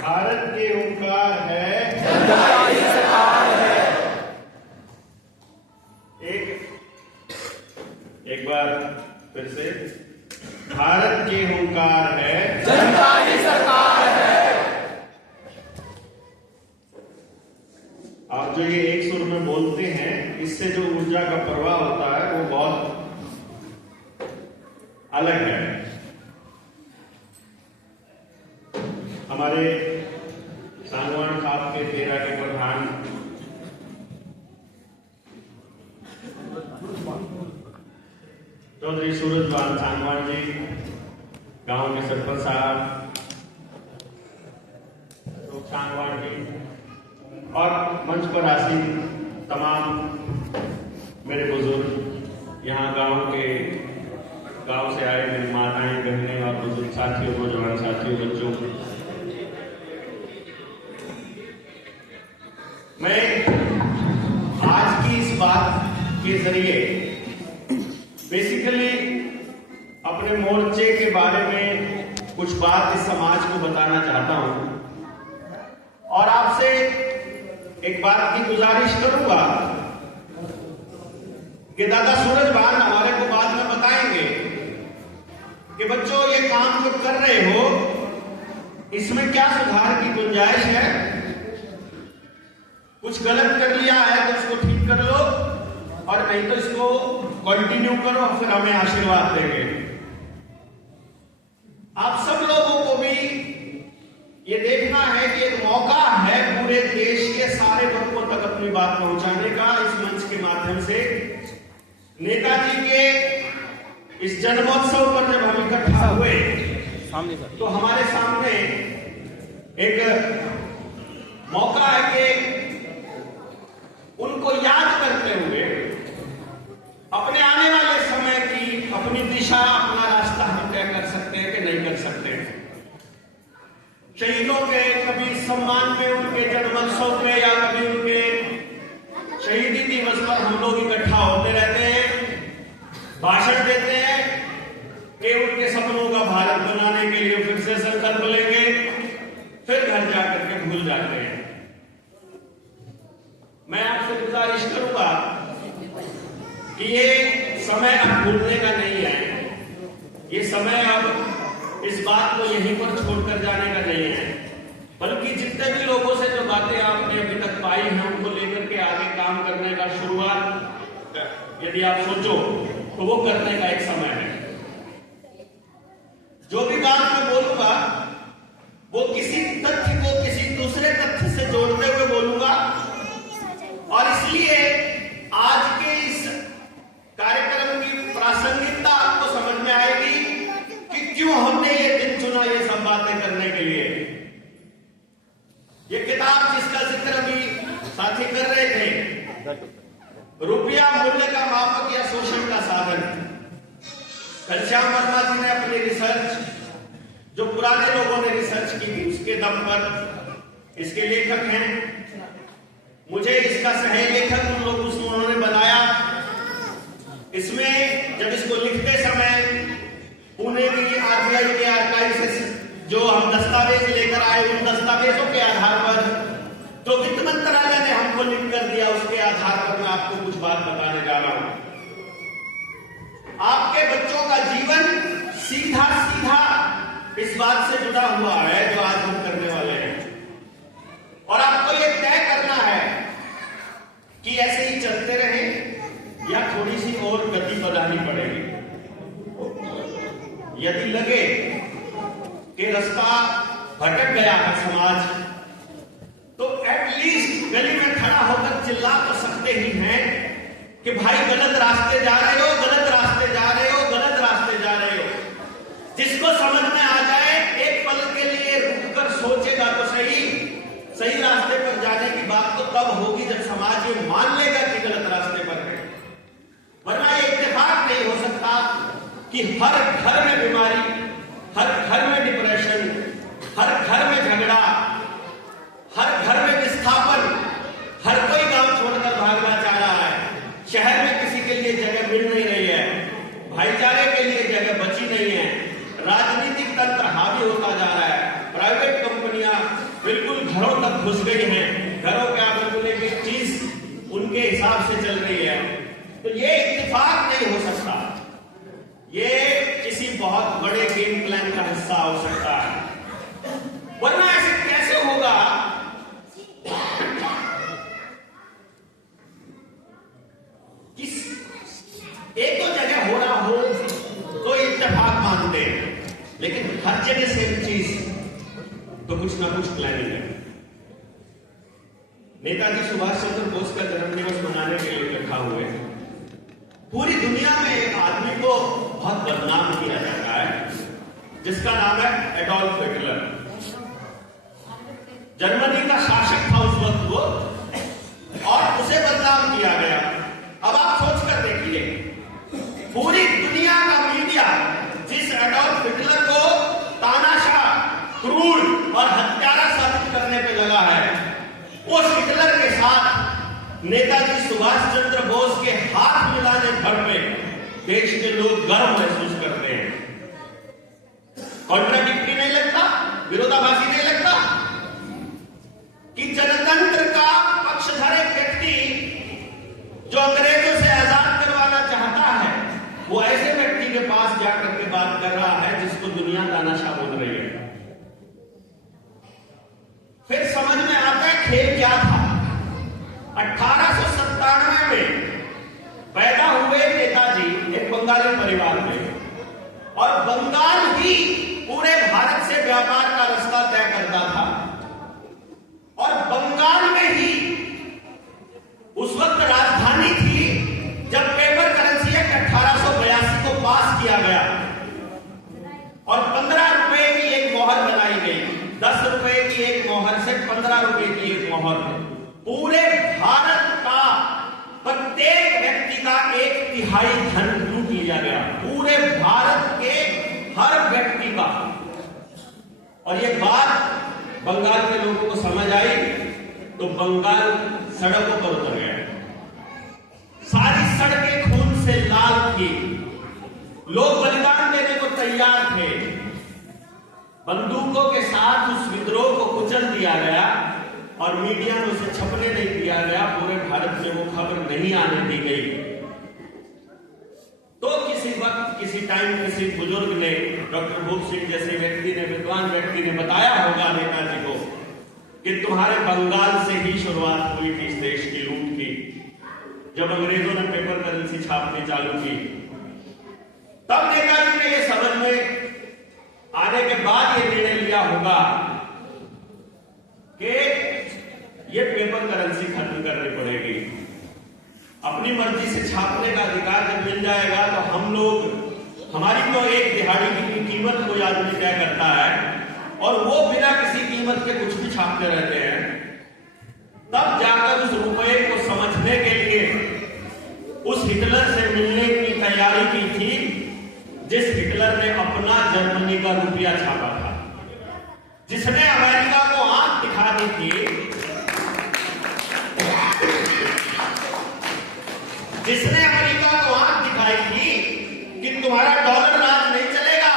भारत के ओंकार है, जनता की सरकार है। एक बार फिर से, भारत के ओंकार है, जनता की सरकार है। आप जो ये एक सुर में बोलते हैं, इससे जो ऊर्जा का प्रवाह होता है वो बहुत अलग है। हमारे सांगवान खाप के तेरा के प्रधान चौधरी सूरजवान सांगवान जी, गांव के सरपंच साहब, सांगवान जी और मंच पर आसीन तमाम मेरे बुजुर्ग, यहाँ गांव से आए मेरी माताएं, बहनें और बुजुर्ग साथियों, नौजवान साथियों, बच्चों, मैं आज की इस बात के जरिए बेसिकली अपने मोर्चे के बारे में कुछ बात इस समाज को बताना चाहता हूं और आपसे एक बात की गुजारिश करूंगा कि दादा सूरजवान हमारे को बाद में बताएंगे कि बच्चों ये काम जो कर रहे हो इसमें क्या सुधार की गुंजाइश है, कुछ गलत कर लिया है तो उसको ठीक कर लो और नहीं तो इसको कंटिन्यू करो, फिर हमें आशीर्वाद देंगे। आप सब लोगों को भी ये देखना है कि एक मौका है पूरे देश के सारे लोगों तक अपनी बात पहुंचाने का। इस मंच के माध्यम से नेताजी के इस जन्मोत्सव पर जब हम इकट्ठा हुए तो हमारे सामने एक मौका है कि उनको याद करते हुए अपने आने वाले समय की अपनी दिशा, अपना रास्ता हम तय कर सकते हैं कि नहीं कर सकते। शहीदों के कभी सम्मान में, उनके जन्मोत्सव पे या कभी उनके शहीदी दिवस पर हम लोग इकट्ठा होते रहते हैं, भाषण देते हैं कि उनके सपनों का भारत बनाने के लिए फिर से संकल्प लेंगे, फिर घर जाकर के भूल जाते हैं। मैं आपसे गुजारिश करूंगा कि ये समय अब भूलने का नहीं है, ये समय अब इस बात को यहीं पर छोड़कर जाने का नहीं है, बल्कि जितने भी लोगों से जो बातें आपने अभी तक पाई हैं उनको लेकर के आगे काम करने का, शुरुआत यदि आप सोचो तो वो करने का एक समय है। जो भी बात मैं बोलूंगा वो किसी तथ्य को किसी दूसरे तथ्य से जोड़ते हुए बोलूंगा और इसलिए आज के इस कार्यक्रम की प्रासंगिकता आपको समझ में आएगी कि क्यों हमने ये दिन चुना ये सब बातें करने के लिए। ये किताब जिसका जिक्र अभी साथी कर रहे थे, रुपया मूल्य का मापक या शोषण का साधन, घनश्याम वर्मा जी ने अपनी रिसर्च, जो पुराने लोगों ने रिसर्च की थी उसके दम पर इसके लेखक हैं। मुझे इसका सह लेखक उन्होंने बनाया। इसमें जब इसको लिखते समय पुणे की आरबीआई के आर्काइव से जो हम दस्तावेज लेकर आए, उन दस्तावेजों के आधार पर जो वित्त मंत्रालय ने हमको लिख कर दिया, उसके आधार पर मैं आपको कुछ बात बताने जा रहा हूं। आपके बच्चों का जीवन सीधा सीधा इस बात से जुड़ा हुआ है जो आज हम करने वाले हैं, और आपको ये तय करना है कि ऐसे ही चलते रहें या थोड़ी सी और गति बढ़ानी पड़ेगी। यदि लगे कि रास्ता भटक गया है समाज, तो एटलीस्ट गली में खड़ा होकर चिल्ला तो सकते ही हैं कि भाई गलत रास्ते जा रहे हो, गलत रास्ते जा रहे हो, गलत रास्ते जा रहे हो। जिसको समझ में आ जाए एक पल के लिए रुककर सोचेगा तो सही रास्ते पर जाने की बात तो तब होगी जब समाज ये मान लेगा कि गलत रास्ते पर है। वरना ये इत्तेफाक नहीं हो सकता कि हर घर में बीमारी, हर घर में डिप्रेशन, हर घर में झगड़ा, हर घर में विस्थापन, हर कोई गांव छोड़कर भागना चाह रहा है। शहर में किसी के लिए जगह मिल नहीं रही है, भाईचारे के लिए जगह बची नहीं है, राजनीतिक तंत्र हावी होता जा रहा है, प्राइवेट कंपनियां घुस गई हैं, घरों के आगे एक एक चीज उनके हिसाब से चल रही है, तो ये इत्तेफाक नहीं हो सकता, ये किसी बहुत बड़े गेम प्लान का हिस्सा हो सकता है। वरना ऐसे कैसे होगा कि एक तो जगह हो रहा हो तो इत्तेफाक मानते हैं, लेकिन हर जगह सेम चीज तो कुछ ना कुछ प्लानिंग है। नेताजी सुभाष चंद्र बोस का जन्मदिवस मनाने के लिए इकट्ठा हुए। पूरी दुनिया में एक आदमी को बहुत बदनाम किया जाता है जिसका नाम है एडोल्फ हिटलर। जर्मनी का शासक था उस वक्त वो, और उसे बदनाम किया गया। अब आप सोच कर देखिए, पूरी दुनिया का मीडिया जिस एडोल्फ हिटलर को तानाशाह, क्रूर और हत्यारा साबित करने पे लगा है, उस हिटलर के साथ नेताजी सुभाष चंद्र बोस के हाथ मिलाने भर में देश के लोग गर्व महसूस करते हैं। कॉन्ट्राडिक्टरी नहीं लगता, विरोधाभासी नहीं लगता कि जनतंत्र का पक्षधर एक व्यक्ति जो अंग्रेजों से आजाद करवाना चाहता है, वो ऐसे व्यक्ति के पास जाकर के बात कर रहा है जिसको दुनिया तानाशाह बोल रही है। फिर समझ में आता है खेल क्या था। 1897 में पैदा हुए नेताजी एक बंगाली परिवार में, और बंगाल ही पूरे भारत से व्यापार का रास्ता तय करता था, और बंगाल में ही उस वक्त राजधानी थी जब पेपर करेंसी एक्ट 1882 को पास किया गया और 15 रुपए की एक मोहर बनाई गई। 10 रुपए की एक मोहर से 15 रुपए की एक मोहर, पूरे भारत का प्रत्येक व्यक्ति का 1/3 धन लूट लिया गया, पूरे भारत के हर व्यक्ति का। और ये बात बंगाल के लोगों को समझ आई तो बंगाल सड़कों पर उतर गया। सारी सड़कें खून से लाल थी, लोग बलिदान देने को तैयार थे। बंदूकों के साथ उस विद्रोह को कुचल दिया गया और मीडिया में उसे छपने नहीं दिया गया, पूरे भारत में वो खबर नहीं आने दी गई। तो किसी वक्त किसी टाइम किसी बुजुर्ग ने, डॉक्टर भूप सिंह जैसे व्यक्ति ने, विद्वान व्यक्ति ने बताया होगा नेताजी को कि तुम्हारे बंगाल से ही शुरुआत हुई थी इस देश की लूट की, जब अंग्रेजों ने पेपर करेंसी छापनी चालू की। तब नेताजी ने ये समझ में आने के बाद ये निर्णय लिया होगा कि ये पेपर करेंसी खत्म करनी पड़ेगी। अपनी मर्जी से छापने का अधिकार जब मिल जाएगा तो हम लोग, हमारी तो एक दिहाड़ी की कीमत कोई आदमी तय करता है और वो बिना किसी कीमत के कुछ भी छापते रहते हैं। तब जाकर उस रुपए को समझने के लिए उस हिटलर से मिलने की तैयारी की थी जिस हिटलर ने अपना जर्मनी का रुपया छापा था, जिसने अमेरिका को आंख दिखा दी थी, जिसने अमेरिका को आंख दिखाई थी कि तुम्हारा डॉलर राज नहीं चलेगा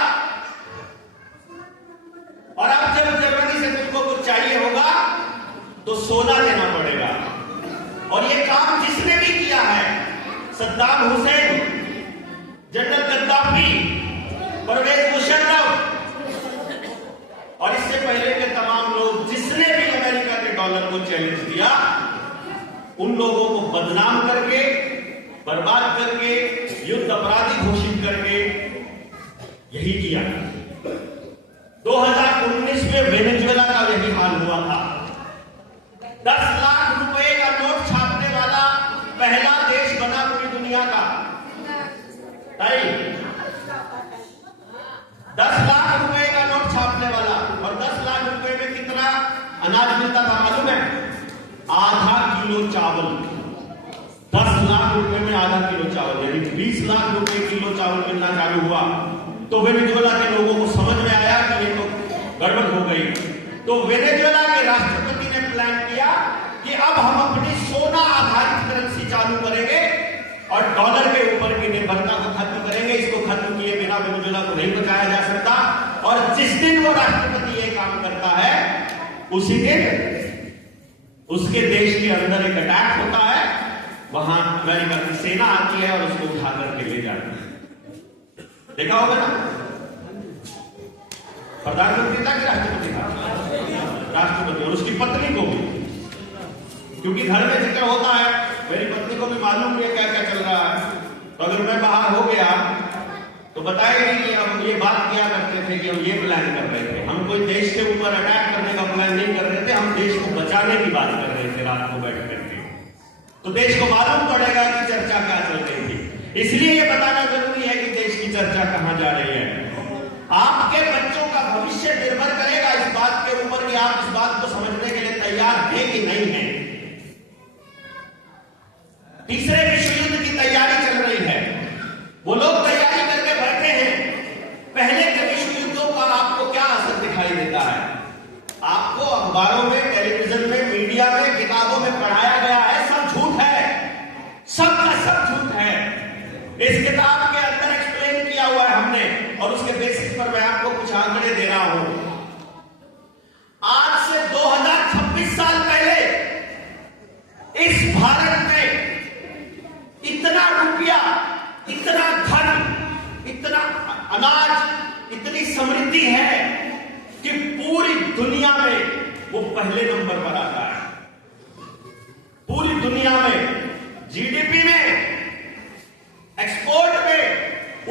और अब जब जर्मनी से तुमको कुछ चाहिए होगा तो सोना देना पड़ेगा। और ये काम जिसने भी किया है, सद्दाम हुसैन, जनरल गद्दाफी, परवेज मुशर्रफ और इससे पहले के तमाम लोग, जिसने भी अमेरिका के डॉलर को चैलेंज दिया, उन लोगों को बदनाम करके, बर्बाद करके, युद्ध अपराधी घोषित करके यही किया। 2019 में वेनेजुएला का यही हाल हुआ था। 10 लाख रुपए का नोट छापने वाला पहला देश बना पूरी दुनिया का। 10 लाख रुपए का नोट छापने वाला, और 10 लाख रुपए में कितना अनाज मिलता था मालूम है? आधा किलो चावल। 10 लाख रुपए में आधा किलो चावल, यानी 20 लाख रुपए किलो चावल मिलना चालू हुआ। तो वेनेजुएला के लोगों को समझ में आया कि ये तो गड़बड़ हो गई। तो वेनेजुएला के राष्ट्रपति ने प्लान किया कि अब हम अपनी सोना आधारित करेंसी चालू करेंगे और डॉलर के ऊपर की निर्भरता को खत्म करेंगे। इसको खत्म किए बिना वेनेजुएला को नहीं बचाया जा सकता। और जिस दिन वो राष्ट्रपति ये काम करता है, उसी दिन उसके देश के अंदर एक अटैक होता है, वहां अमेरिका की सेना आती है और उसको उठा करके ले जाती है। देखा होगा ना, प्रधानमंत्री था कि राष्ट्रपति था? राष्ट्रपति, और उसकी पत्नी को भी, क्योंकि घर में जिक्र होता है, मेरी पत्नी को भी मालूम है क्या क्या चल रहा है, तो अगर मैं बाहर हो गया तो बताएगी कि हम ये बात किया करते थे कि हम ये प्लान कर रहे थे, हम कोई देश के ऊपर अटैक करने का प्लान नहीं कर रहे थे, हम देश को बचाने की बात कर रहे थे रात को बैठ करके। तो देश को मालूम पड़ेगा कि चर्चा क्या चल रही थी, इसलिए ये बताना जरूरी है कि देश की चर्चा कहां जा रही है। आपके बच्चों का भविष्य निर्भर करेगा इस बात के ऊपर कि आप इस बात को समझने के लिए तैयार हैं कि नहीं है। तीसरे विश्व युद्ध की तैयारी चल रही है, वो लोग तैयारी करके बैठे हैं। पहले के विश्व युद्धों का आपको क्या असर दिखाई देता है? आपको अखबारों में, टेलीविजन में, मीडिया में, किताबों में पढ़ाया गया है, सब झूठ है, सब का सब झूठ है। इस किताब के अंदर एक्सप्लेन किया हुआ है हमने, और उसके बेसिस पर मैं आपको कुछ आंकड़े दे रहा हूं। आज से 2026 साल पहले इस भारत में इतना रुपया, इतना धन, इतना अनाज, इतनी समृद्धि है कि पूरी दुनिया में वो पहले नंबर पर आता है। पूरी दुनिया में जीडीपी में, एक्सपोर्ट में,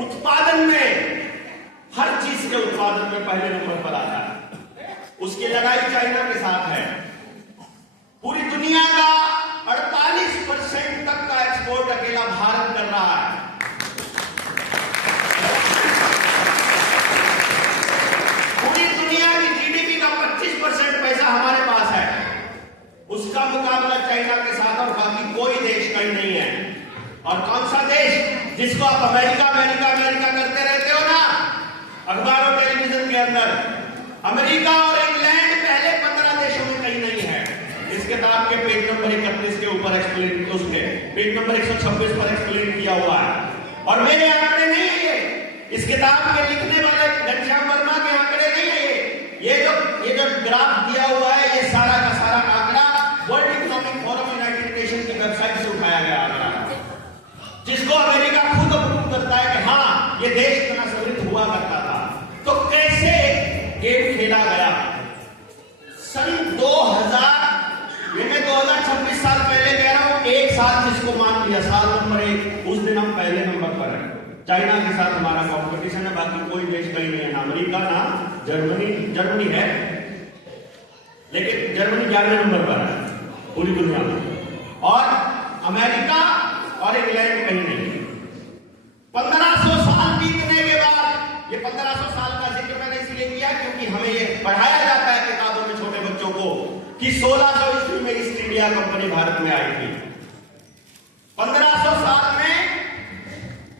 उत्पादन में, हर चीज के उत्पादन में पहले नंबर पर आता है। उसकी लड़ाई चाइना के साथ है। पूरी दुनिया का 48% तक का एक्सपोर्ट अकेला भारत कर रहा है। पूरी दुनिया की जीडीपी का 25% पैसा हमारे पास है। उसका मुकाबला चाइना के साथ और बाकी कोई देश कहीं नहीं है। और कौन सा देश जिसको आप अमेरिका अमेरिका अमेरिका करते रहते हो ना, अखबार और टेलीविजन के अंदर, अमेरिका और इंग्लैंड पहले 15 देशों में कहीं नहीं है। इस किताब के पेज नंबर 31 के ऊपर एक्सप्लेन, उसके पेज नंबर 126 पर एक्सप्लेन किया हुआ है। और मेरे आंकड़े नहीं है इस किताब के लिखने वाले घनश्याम वर्मा के आंकड़े नहीं है ये जो ग्राफ दिया हुआ है, ये सारा का सारा आंकड़ा world economic forum, United nation की वेबसाइट से उठाया गया आंकड़ा, जिसको अमेरिका खुद अप्रूव करता है कि हाँ ये देश इतना समृद्ध हुआ करता था। तो कैसे गेम खेला गया? सन 2000, ये मैं 2026 साल पहले कह रहा हूं, एक साल जिसको मान लिया साल नंबर 1, उस दिन हम पहले नंबर पर हैं। चाइना के साथ हमारा कंपटीशन है, बाकी कोई देश कहीं नहीं है, ना अमेरिका ना जर्मनी है, लेकिन जर्मनी 11वें नंबर पर है पूरी दुनिया में, और अमेरिका और इंग्लैंड कहीं नहीं। 1500 साल बीतने के बाद, ये 1500 साल का जिक्र मैंने इसलिए किया क्योंकि हमें ये पढ़ाया जाता है किताबों में छोटे बच्चों को कि 1600 ईस्वी में ईस्ट इंडिया कंपनी भारत में आई थी। 1500 साल में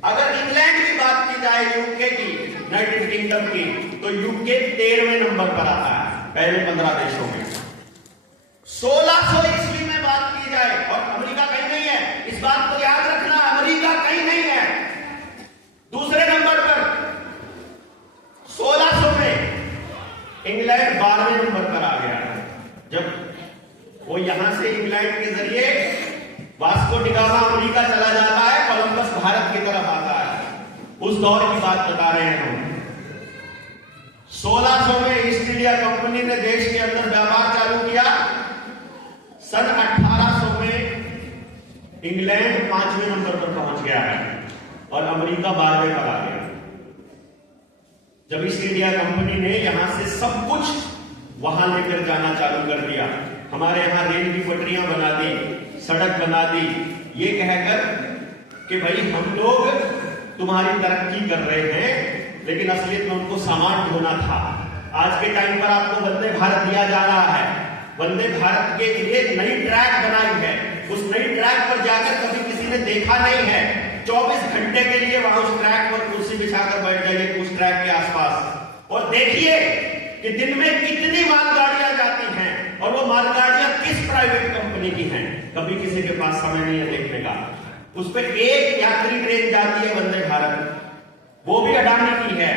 अगर इंग्लैंड की बात की जाए, यूके की, यूनाइटेड किंगडम की, तो यूके 13वें नंबर पर आता है पहले 15 देशों में। 1600 ईस्वी में बात की जाए, और अमेरिका कहीं नहीं है, इस बात को याद रखना, अमेरिका कहीं नहीं है, दूसरे नंबर पर। 1600 में इंग्लैंड 12वें नंबर पर आ गया, जब वो यहां से इंग्लैंड के जरिए वास्को डिगामा अमेरिका चला जाता है, कोलंबस भारत की तरफ आता है। उस दौर की बात बता रहे हैं हम। 1600 में ईस्ट इंडिया कंपनी ने देश के अंदर व्यापार चालू किया। सन 1800 में इंग्लैंड 5वें नंबर पर पहुंच गया है और अमेरिका 12वें पर आ गया। जब ईस्ट इंडिया कंपनी ने यहां से सब कुछ वहां लेकर जाना चालू कर दिया, हमारे यहां रेल की पटरियां बना दी, सड़क बना दी, ये कहकर कि भाई हम लोग तुम्हारी तरक्की कर रहे हैं, लेकिन असलियत में उनको सामान ढोना था। आज के टाइम पर आपको वंदे भारत दिया जा रहा है, वंदे भारत के लिए नई ट्रैक बनाई है, उस नई ट्रैक पर जाकर कभी किसी ने देखा नहीं है। 24 घंटे के लिए वहां उस ट्रैक पर कुर्सी बिछाकर बैठ जाइए उस ट्रैक के आसपास और देखिए कि दिन में कितनी मालगाड़ियां जाती हैं, और वो मालगाड़ियां किस प्राइवेट कंपनी की हैं, कभी किसी के पास समय नहीं है देखने का। उस पर एक यात्री ट्रेन जाती है वंदे भारत, वो भी अडानी की है,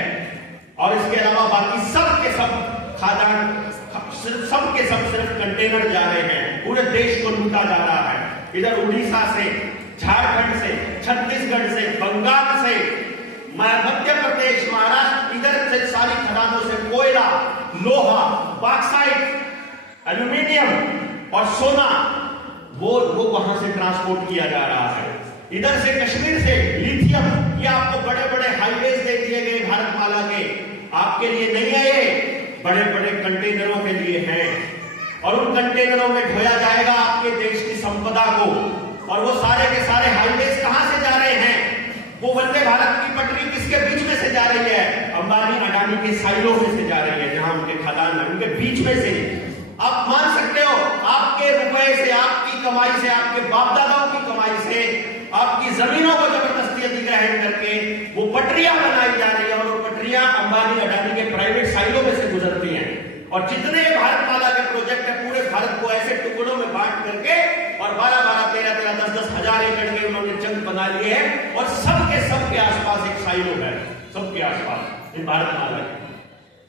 और इसके अलावा बाकी सब के सब खादान, सब के सब सिर्फ कंटेनर जा रहे हैं, पूरे देश को लूटा जा रहा है। इधर उड़ीसा से, झारखंड से, छत्तीसगढ़ से, बंगाल से, मध्य प्रदेश, महाराष्ट्र, इधर से सारी खदानों से कोयला, लोहा, बॉक्साइट, एल्यूमिनियम और सोना वो वहां से ट्रांसपोर्ट किया जा रहा है। इधर से कश्मीर से लिथियम, ये आपको बड़े बड़े हाईवेज दे दिए गए भारतमाला के, आपके लिए नहीं है, ये बड़े बड़े कंटेनरों के लिए है। और उन कंटेनरों में ढोया जाएगा आपके देश की संपदा को। और वो सारे के सारे हाईवेज कहां से जा रहे हैं? वो वंदे भारत की पटरी किसके बीच में से जा रही है? अंबानी अडानी के साइलों में से जा रही है, जहां उनके खदान है, उनके बीच में से। आप मान सकते हो, आपके रुपए से, आपकी कमाई से, आपके बाप दादाओं की कमाई से आपकी जमीनों को जबरदस्ती अधिग्रहण करके वो पटरियां बनाई जा रही है। और वो पटरियां अंबानी अडानी के प्राइवेट साइलों में से गुजरती हैं। और जितने भारतमाला के प्रोजेक्ट है, पूरे भारत को ऐसे टुकड़ों में बांट करके और 12-12, 13-13, 10-10 हजार एकड़ के उन्होंने जंग बना लिए हैं। और सबके आसपास एक साइलो है, सबके आसपास इन भारतमाला के।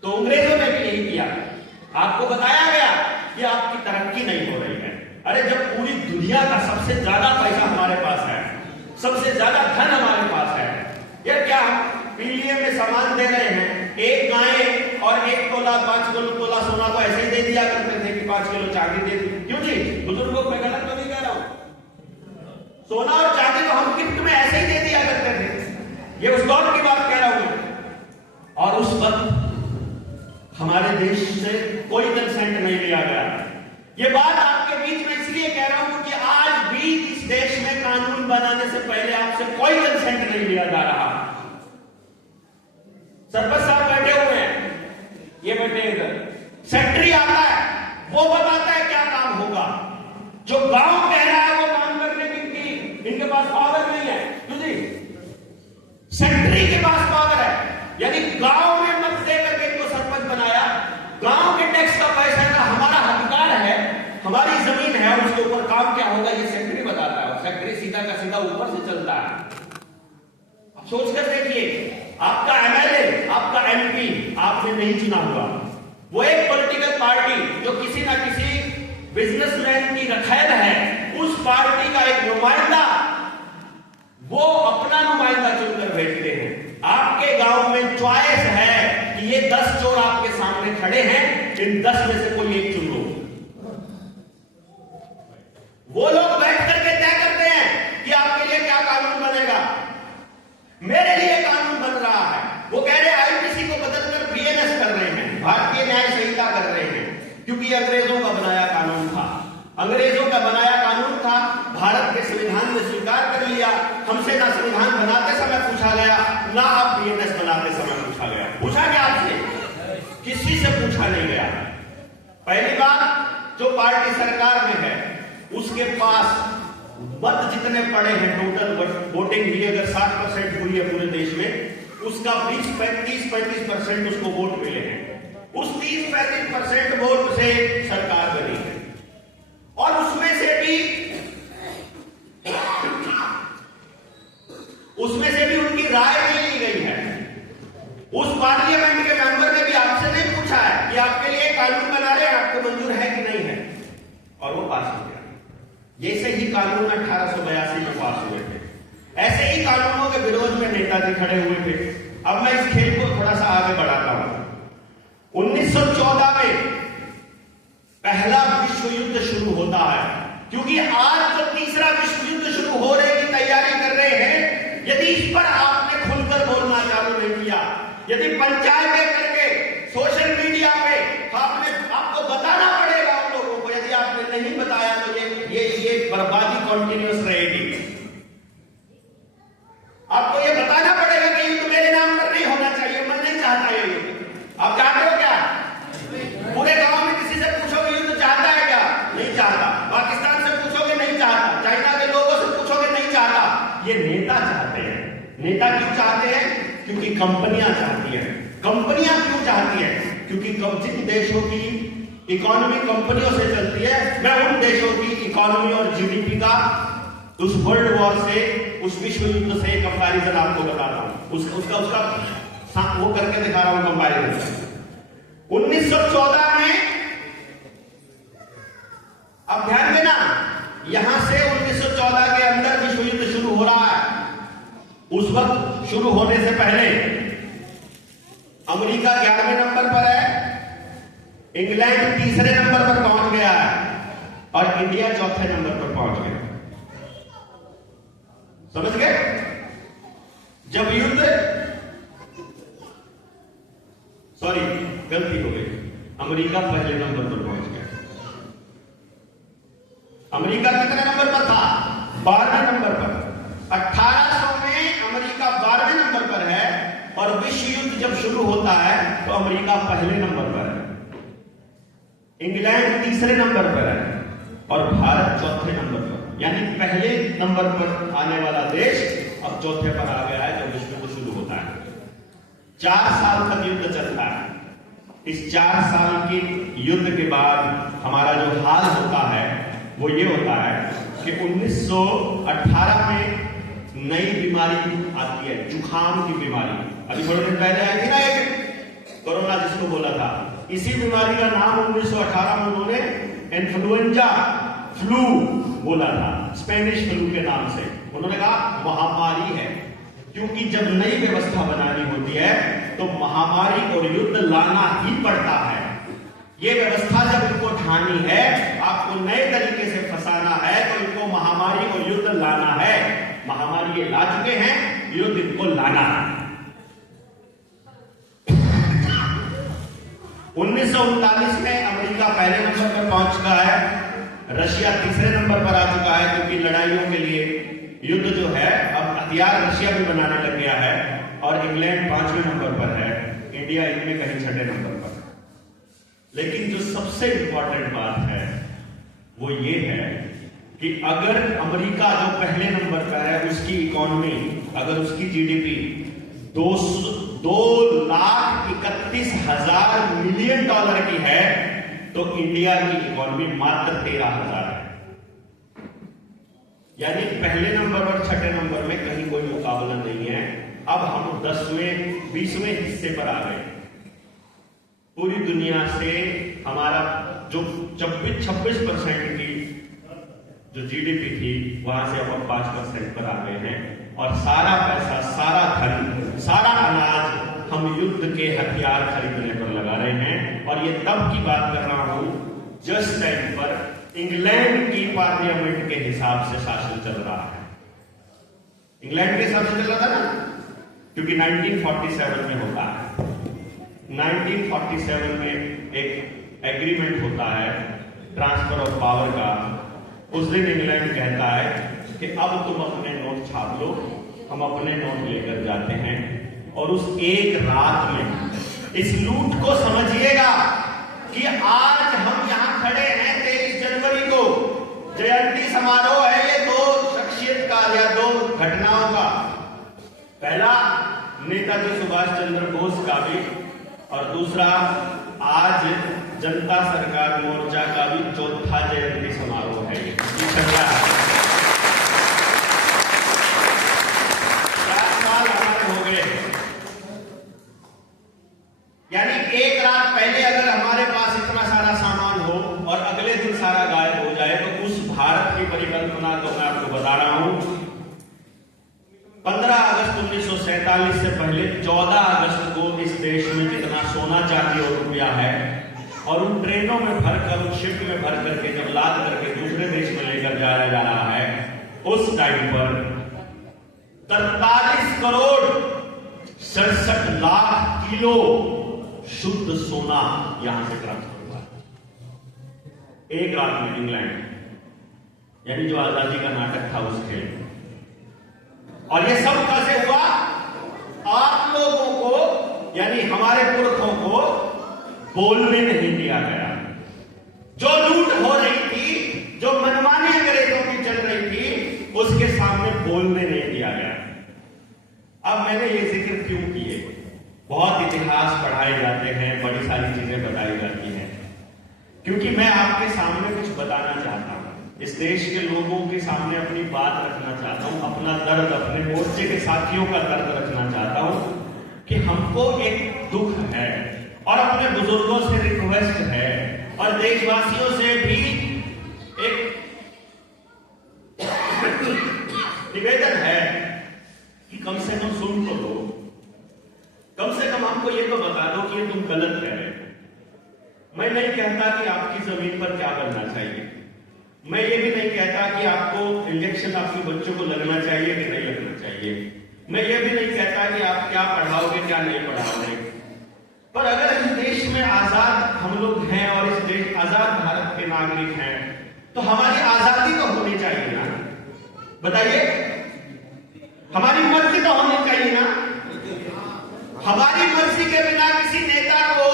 तो अंग्रेजों ने भी यही किया। आपको बताया गया कि आपकी तरक्की नहीं हो रही है। अरे जब पूरी दुनिया का सबसे ज्यादा पैसा हमारे पास है, सबसे ज्यादा धन हमारे पास है, यार क्या हम पीलिए में सामान दे रहे हैं? एक गाय और 1 तोला 5 तोला सोना को ऐसे ही दे दिया करते थे कि 5 किलो चांदी दे दी। क्यों जी? बुजुर्गों को मैं गलत तो नहीं कह रहा हूं। सोना और चांदी को हम गिफ्ट में ऐसे ही दे दिया करते थे। ये उस दौर की बात कह रहा हूं। और उस वक्त हमारे देश से कोई कंसेंट नहीं लिया गया। ये बात आपके बीच में इसलिए कह रहा हूं कि आज भी इस देश में कानून बनाने से पहले आपसे कोई कंसेंट नहीं लिया जा रहा। सरपंच साहब बैठे हुए हैं, ये बैठे इधर, सेक्रेटरी आता है, वो बताता है क्या काम होगा। जो गांव कह रहा है वो काम करने की इनके पास पावर नहीं है। जी, सेक्रेटरी के पास पावर है, यानी गांव में मत दे करके इनको सरपंच बनाया। गांव के टैक्स का पैसा का हमारा अधिकार है, हमारी जमीन है, और उसके ऊपर काम क्या होगा ये सेक्रेटरी बताता है। और सेक्रेटरी सीधा का सीधा ऊपर से चलता है। अब सोचकर देखिए, आपका एमएलए, आपका एमपी आपने नहीं चुना हुआ, वो एक पॉलिटिकल पार्टी जो किसी ना किसी बिजनेसमैन की रखैल है, उस पार्टी का एक नुमाइंदा, वो अपना नुमाइंदा चुनकर भेजते हैं। आपके गांव में चॉइस है कि ये 10 चोर आपके सामने खड़े हैं, इन 10 में से कोई एक चुन लो। वो लोग बैठ करके तय करते हैं कि आपके लिए क्या कानून बनेगा। मेरे लिए कानून बन रहा है, वो कह रहे आईपीसी को बदलकर बीएनएस कर रहे हैं, भारतीय न्याय संहिता कर रहे हैं, क्योंकि अंग्रेजों का बनाया कानून था। अंग्रेजों का बनाया कानून था, भारत के संविधान ने स्वीकार कर लिया। हमसे ना संविधान बनाते समय पूछा गया, ना आप बीएनएस बनाते समय पूछा गया। पूछा गया आपसे? किसी से पूछा नहीं गया। पहली बात, जो पार्टी सरकार में है उसके पास मत जितने पड़े हैं, टोटल वोटिंग भी अगर 60% हुई है पूरे देश में, उसका 30-35% उसको वोट मिले हैं। उस 30-35% वोट से सरकार बनी है। और उसमें से भी उनकी राय नहीं ली गई है। उस पार्लियामेंट के मेंबर ने भी आपसे नहीं पूछा है कि आपके लिए कानून बना रहे हैं, आपको मंजूर है कि नहीं है, और वो पास हो गया। जैसे ही कानून 1882 में पास हुए थे, ऐसे ही कानूनों के विरोध में नेताजी खड़े हुए थे। अब मैं इस खेल को थोड़ा सा आगे बढ़ाता हूं। 1914 में पहला विश्व युद्ध शुरू होता है, क्योंकि आज जो तीसरा विश्व युद्ध शुरू होने की तैयारी कर रहे हैं, यदि इस पर आपने खुलकर बोलना चालू नहीं किया, यदि पंचायतें करके सोशल मीडिया पे आपको बताना पड़ेगा उन लोगों को, यदि आपने नहीं बताया तो ये बर्बादी कंटिन्यूअस रहेगी। आपको ये बताना पड़ेगा कि युद्ध मेरे नाम पर नहीं होना चाहिए, मैं नहीं चाहता ये युद्ध। आप चाहते हो क्या? पूरे गांव में किसी से पूछोगे युद्ध चाहता है क्या? नहीं चाहता। पाकिस्तान से पूछोगे नहीं चाहता। चाइना के लोगों से पूछोगे नहीं चाहता। ये नेता चाहते हैं। नेता क्यों चाहते हैं? क्योंकि कंपनियां चाहती हैं। कंपनियां क्यों चाहती हैं? क्योंकि जिन देशों की इकोनॉमी कंपनियों से चलती है, मैं उन देशों की इकोनॉमी और जीडीपी का उस वर्ल्ड वॉर से, उस विश्व युद्ध से कंपैरिजन आपको बता रहा हूं। उसका वो करके दिखा रहा हूं कंपैरिजन। 1914 में वक्त शुरू होने से पहले अमेरिका 11वें नंबर पर है, इंग्लैंड तीसरे नंबर पर पहुंच गया है और इंडिया चौथे नंबर पर पहुंच गया। समझ गए? जब युद्ध, सॉरी गलती हो गई, अमेरिका पहले नंबर पर पहुंच गया। अमेरिका कितने नंबर पर था? 12वें नंबर पर। 1800 में अमेरिका 12वें नंबर पर है और विश्व युद्ध जब शुरू होता है तो अमेरिका पहले नंबर पर है, इंग्लैंड तीसरे नंबर पर है और भारत चौथे नंबर पर। यानी पहले नंबर पर आने वाला देश अब चौथे पर आ गया है जब विश्व युद्ध शुरू होता है। 4 साल तक युद्ध चलता है। इस 4 साल के युद्ध के बाद हमारा जो हाल होता है वो ये होता है कि 1918 में नई बीमारी आती है, जुखाम की बीमारी। अभी थोड़े दिन पहले आई थी ना एक कोरोना जिसको बोला था, इसी बीमारी का नाम 1918 में उन्होंने इन्फ्लुएंजा फ्लू बोला था, स्पेनिश फ्लू के नाम से। उन्होंने कहा महामारी है, क्योंकि जब नई व्यवस्था बनानी होती है तो महामारी और युद्ध लाना ही पड़ता है। ये व्यवस्था जब इनको ढानी है, आपको नए तरीके से फंसाना है तो इनको महामारी और युद्ध लाना है। महामारी ये ला चुके हैं, युद्ध इनको लाना है। 1939 में अमेरिका पहले नंबर पर पहुंच चुका है, रशिया तीसरे नंबर पर आ चुका है, क्योंकि लड़ाइयों के लिए युद्ध जो है अब हथियार रशिया भी बनाने लग गया है, और इंग्लैंड 5वें नंबर पर है, इंडिया इनमें कहीं 6ठे नंबर पर। लेकिन जो सबसे इंपॉर्टेंट बात है वो ये है कि अगर अमेरिका जो पहले नंबर पर है उसकी इकोनॉमी, अगर उसकी जीडीपी 2,31,000 मिलियन डॉलर की है तो इंडिया की इकोनॉमी मात्र 13,000 है। यानी पहले नंबर और 6ठे नंबर में कहीं कोई मुकाबला नहीं है। अब हम 10वें 20वें हिस्से पर आ गए। पूरी दुनिया से हमारा जो 26% की जो जीडीपी थी वहां से अब 5% पर आ गए हैं, और सारा पैसा, सारा धन, सारा अनाज हम युद्ध के हथियार खरीदने पर लगा रहे हैं। और ये तब की बात कर रहा हूं जिस टाइम पर इंग्लैंड की पार्लियामेंट के हिसाब से शासन चल रहा है। इंग्लैंड के हिसाब से चल रहा था ना, क्योंकि 1947 में होता है। 1947 में एक एग्रीमेंट होता है ट्रांसफर ऑफ पावर का। उस दिन इंग्लैंड कहता है कि अब तुम अपने नोट छाप लो, हम अपने नोट लेकर जाते हैं। और उस एक रात में इस लूट को समझिएगा कि आज हम यहां खड़े हैं 23 जनवरी को, जयंती समारोह है ये 2 शख्सियत का या 2 घटनाओं का। पहला नेताजी सुभाष चंद्र बोस का भी, और दूसरा आज जनता सरकार मोर्चा का भी 4था जयंती समारोह है। 4 साल हमारे हो गए। यानी एक रात पहले अगर हमारे पास इतना सारा सामान हो और अगले दिन सारा गायब हो जाए तो उस भारत की परिकल्पना तो मैं आपको बता रहा हूं। 15 अगस्त 1947 से पहले 14 अगस्त को इस देश में जितना सोना, चांदी और रुपया है, और उन ट्रेनों में भरकर, उन शिप में भर करके जब लाद करके दूसरे देश में लेकर जाया जा रहा है, उस टाइम पर 43 करोड़ 67 लाख किलो शुद्ध सोना यहां से ट्रांसफर हुआ एक रात में इंग्लैंड, यानी जो आजादी का नाटक था उस खेल में। और ये सब कैसे हुआ? आप लोगों को, यानी हमारे पुरखों को बोलने नहीं दिया गया। जो लूट हो रही थी, जो मनमानी अंग्रेजों की चल रही थी, उसके सामने बोलने नहीं दिया गया। अब मैंने ये जिक्र क्यों किए? बहुत इतिहास पढ़ाए जाते हैं, बड़ी सारी चीजें बताई जाती हैं, क्योंकि मैं आपके सामने कुछ बताना चाहता हूं। इस देश के लोगों के सामने अपनी बात रखना चाहता हूं, अपना दर्द, अपने मोर्चे के साथियों का दर्द रखना चाहता हूं कि हमको एक दुख है और अपने बुजुर्गों से रिक्वेस्ट है और देशवासियों से भी एक निवेदन है कि कम से कम मैं नहीं कहता कि आपकी जमीन पर क्या बनना चाहिए, मैं ये भी नहीं कहता कि आपको इंजेक्शन आपके बच्चों को लगना चाहिए कि नहीं लगना चाहिए, मैं ये भी नहीं कहता कि आप क्या पढ़ाओगे क्या नहीं पढ़ाओगे। पर अगर इस देश में आजाद हम लोग हैं और इस देश आजाद भारत के नागरिक हैं, तो हमारी आजादी तो होनी चाहिए ना। बताइए, हमारी मर्जी तो होनी चाहिए ना। हमारी मर्जी के बिना किसी नेता को,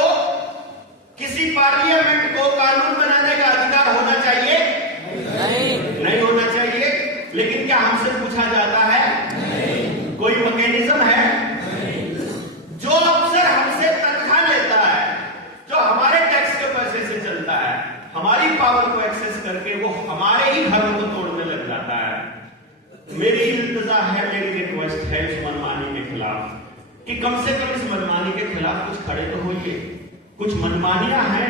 किसी पार्लियामेंट को कानून बनाने का अधिकार होना चाहिए? नहीं होना चाहिए। लेकिन क्या हमसे पूछा जाता है? नहीं। कोई मैकेनिज्म है? नहीं। जो अफसर हमसे तनख्वाह लेता है, जो हमारे टैक्स के पैसे से चलता है, हमारी पावर को एक्सेस करके वो हमारे ही घरों को तोड़ने लग जाता है। मेरी इल्तिजा है, मेरी रिक्वेस्ट है इस मनमानी के खिलाफ कि कम से कम इस मनमानी के खिलाफ कुछ खड़े तो होइए। कुछ मनमानियां हैं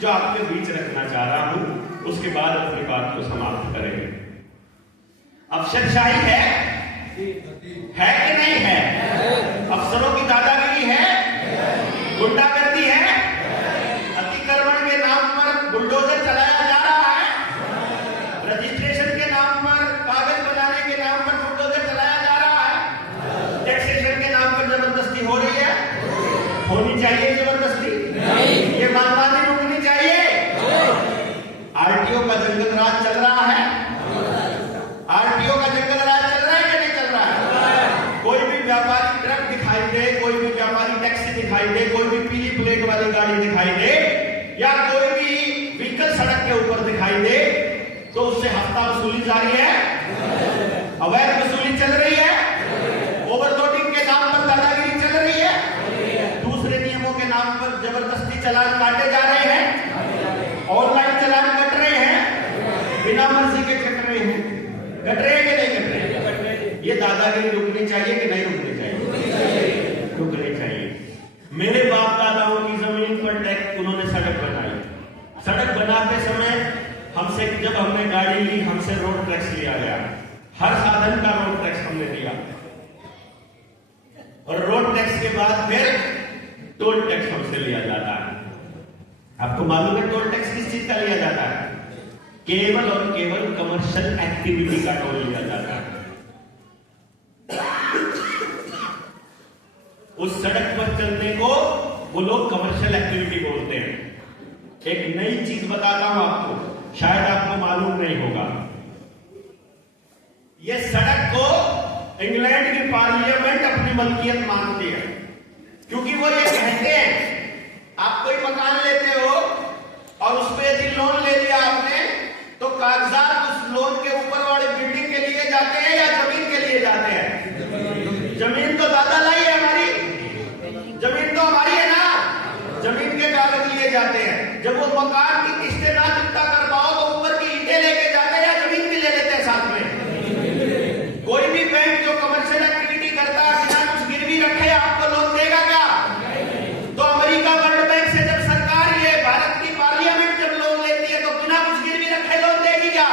जो आपके बीच रखना चाह रहा हूं, उसके बाद अपनी बात को समाप्त करेंगे। अफसरशाही है कि नहीं है? अफसरों की दादागिरी है, गुंडागर्दी है, अतिक्रमण के नाम पर बुलडोजर चलाया जा रहा है, रजिस्ट्रेशन के नाम पर, कागज बनाने के नाम पर बुलडोजर चलाया जा रहा है, टैक्सेशन के नाम पर जबरदस्ती हो रही है। होनी चाहिए जबरदस्ती? ये मनमानी रुकनी चाहिए। आरटीओ का जंगल राज चल रहा है, आरटीओ का जंगल राज चल रहा है कि नहीं चल रहा है? कोई भी व्यापारी ट्रक दिखाई दे, कोई भी व्यापारी टैक्सी दिखाई दे, कोई भी पीली प्लेट वाली गाड़ी दिखाई दे, या कोई भी व्हीकल सड़क के ऊपर दिखाई दे, तो उससे हफ्ता वसूली जारी है, अवैध वसूली चल रही है, ओवरलोडिंग के नाम पर दादागिरी चल रही है, दूसरे नियमों के नाम पर जबरदस्ती चालान काटे जा रहे हैं, ऑनलाइन चालान कट रहे हैं, बिना मर्जी के कट रहे हैं। कट रहे हैं कि नहीं कट रहे? ये दादागिरी रुकनी चाहिए कि नहीं रुकनी चाहिए? रुकनी चाहिए। मेरे बाप दादाओं की जमीन पर टैक्स, उन्होंने सड़क बनाई। सड़क बनाते समय हमसे, जब हमने गाड़ी ली, हमसे रोड टैक्स लिया गया। हर साधन का रोड टैक्स हमने दिया, और रोड टैक्स के बाद फिर टोल टैक्स हमसे लिया जाता है। आपको मालूम है टोल टैक्स किस चीज का लिया जाता है? केवल और केवल कमर्शियल एक्टिविटी का टोल लिया जाता है। उस सड़क पर चलने को वो लोग कमर्शियल एक्टिविटी बोलते हैं। एक नई चीज बताता हूं आपको, शायद आपको मालूम नहीं होगा। ये सड़क को इंग्लैंड की पार्लियामेंट अपनी मलकियत मानती है, क्योंकि वो ये कहते हैं, आप कोई मकान लेते हो और उस पर यदि लोन ले लिया आपने, तो कागजात उस लोन के ऊपर वाले बिल्डिंग के लिए जाते हैं या जमीन के लिए जाते हैं? जमीन तो दादा लाई है हमारी, जमीन तो हमारी है ना, जमीन के कागज लिए जाते हैं। जब वो मकान की किस्तें ना चुकता कर पाओ, तो ऊपर की ईंटें लेके जाते हैं या जमीन भी ले लेते हैं साथ में। कोई भी बैंक जो कमर्शियल एक्टिविटी करता है, बिना कुछ गिरवी रखे आपको लोन देगा क्या? तो अमेरिका वर्ल्ड बैंक से जब सरकार, ये भारत की पार्लियामेंट जब लोन लेती है, तो बिना कुछ गिरवी रखे लोन देगी क्या?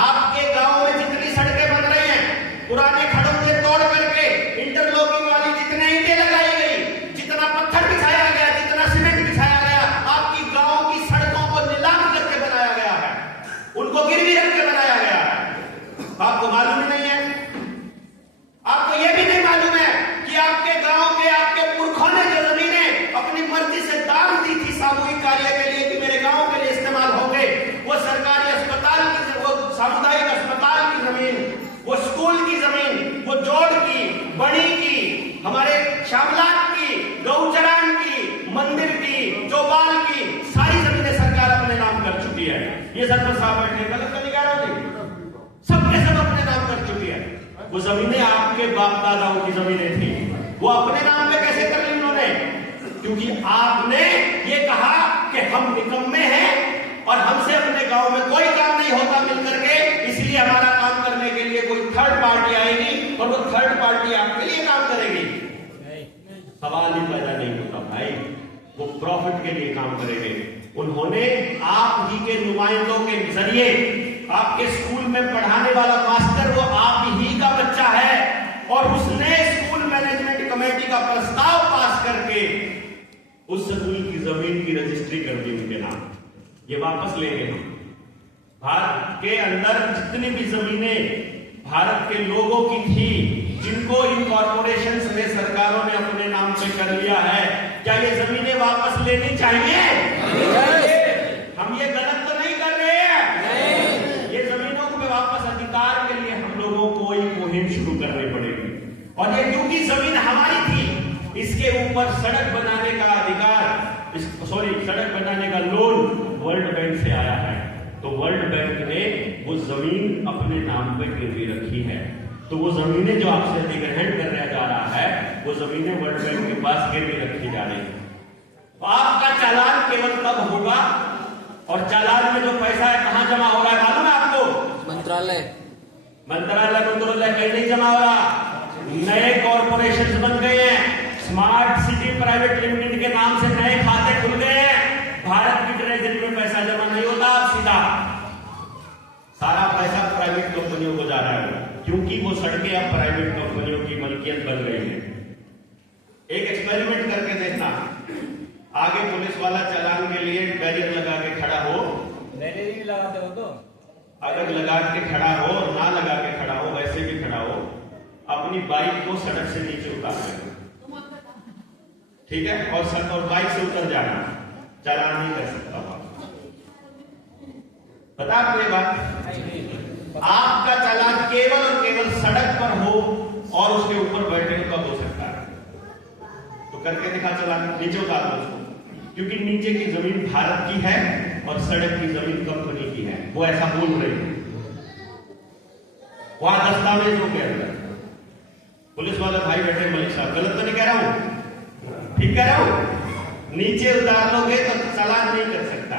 आपके गांव में जितनी सड़कें बन रही हैं, पुराने खड़ों से तोड़ करके इंटरलॉकिंग वाली जितने ईंटें लगाई गई, जितना पत्थर बिछाया गया, जितना सीमेंट बिछाया गया, आपकी गांव की सड़कों को नीलाम करके बनाया गया है, उनको गिरवी रख के बनाया गया है। आपको मालूम नहीं है? आपको यह भी नहीं मालूम है कि आपके गांव के, आपके पुरखों ने जो जमीनें अपनी मर्जी से दान दी थी सामूहिक कार्य के लिए, कि मेरे गांव के लिए इस्तेमाल होंगे, वो सरकारी अस्पताल की, वो सामुदायिक अस्पताल की जमीन, वो स्कूल की जमीन, वो जोड़ की, बड़ी की, हमारे श्यामलाट की, गौचरान की, मंदिर की, चौपाल की, सारी जमीनें सरकार अपने नाम कर चुकी है। ये सरपंच साहब बैठे, गलत तो नहीं कह रहा हूं, सबके सब अपने नाम कर चुकी है। वो जमीनें आपके बाप दादाओं की जमीनें थी, वो अपने नाम पे कैसे कर ली उन्होंने? क्योंकि आपने ये कहा कि हम निकम्मे हैं और हमसे अपने गांव में कोई काम नहीं होता मिलकर के, इसलिए हमारा काम करने के लिए कोई थर्ड पार्टी आएगी और वो थर्ड पार्टी आपके लिए काम करेगी। सवाल ही पैदा नहीं होता भाई, वो प्रॉफिट के लिए काम करेंगे। उन्होंने आप ही के नुमाइंदों के जरिए, आपके स्कूल में पढ़ाने वाला मास्टर वो आप ही का बच्चा है, और उसने स्कूल मैनेजमेंट कमेटी का प्रस्ताव पास करके उस स्कूल की जमीन की रजिस्ट्री कर दी उनके नाम, ये वापस लेंगे हम। भारत के अंदर जितनी भी जमीनें भारत के लोगों की थी, जिनको इन कॉर्पोरेशंस ने, सरकारों ने अपने नाम पे कर लिया है, क्या ये जमीनें वापस लेनी चाहिए? हम ये गलत तो नहीं कर रहे हैं। ये जमीनों के वापस अधिकार के लिए हम लोगों को एक मुहिम शुरू करनी पड़ेगी। और ये क्योंकि जमीन हमारी थी, इसके ऊपर सड़क बनाने का अधिकार, सड़क बनाने का लोन वर्ल्ड बैंक से आया है। तो वर्ल्ड बैंक ने वो जमीन अपने नाम पे गिरवी रखी है। तो वो जमीनें जो आपसे अधिग्रहण करने जा रहा है, वो जमीनें वर्ल्ड बैंक के पास गिरवी रखी जा रही है। तो आपका चालान केवल तब होगा, और चालान में जो पैसा है कहां जमा हो रहा है मालूम है आपको? मंत्रालय कहीं नहीं जमा हो रहा। नए कॉर्पोरेशन बन गए हैं, स्मार्ट सिटी प्राइवेट लिमिटेड के नाम से नए खाते खुल गए हैं। भारत की ट्रेजरी में पैसा जमा नहीं होता, सीधा सारा पैसा प्राइवेट कंपनियों को जा रहा है, क्योंकि वो सड़कें अब प्राइवेट कंपनियों की मलकियत बन गई है। एक एक्सपेरिमेंट करके देखना, आगे पुलिस वाला चालान के लिए बैरियर लगा के खड़ा हो, नहीं लगाते हो तो अगर लगा के खड़ा हो, ना लगा के खड़ा हो, वैसे भी खड़ा हो, अपनी बाइक को सड़क से नीचे उतार देना, ठीक है? और बाइक से उतर जाना, चालान नहीं कर सकता। बता आपको ये बात, आपका चालान केवल और केवल सड़क पर हो और उसके ऊपर बैठे कब हो सकता है? तो करके दिखा चालान, नीचे उतार दो उसको, क्योंकि नीचे की जमीन भारत की है और सड़क की जमीन कंपनी की है। वो ऐसा बोल रही है, वहां दस्तावेज हो गया। पुलिस वाले भाई बैठे, मलिक साहब गलत तो नहीं कह रहा हूं, ठीक कह रहा हूं? नीचे उतार लोगे तो चालान नहीं कर सकता।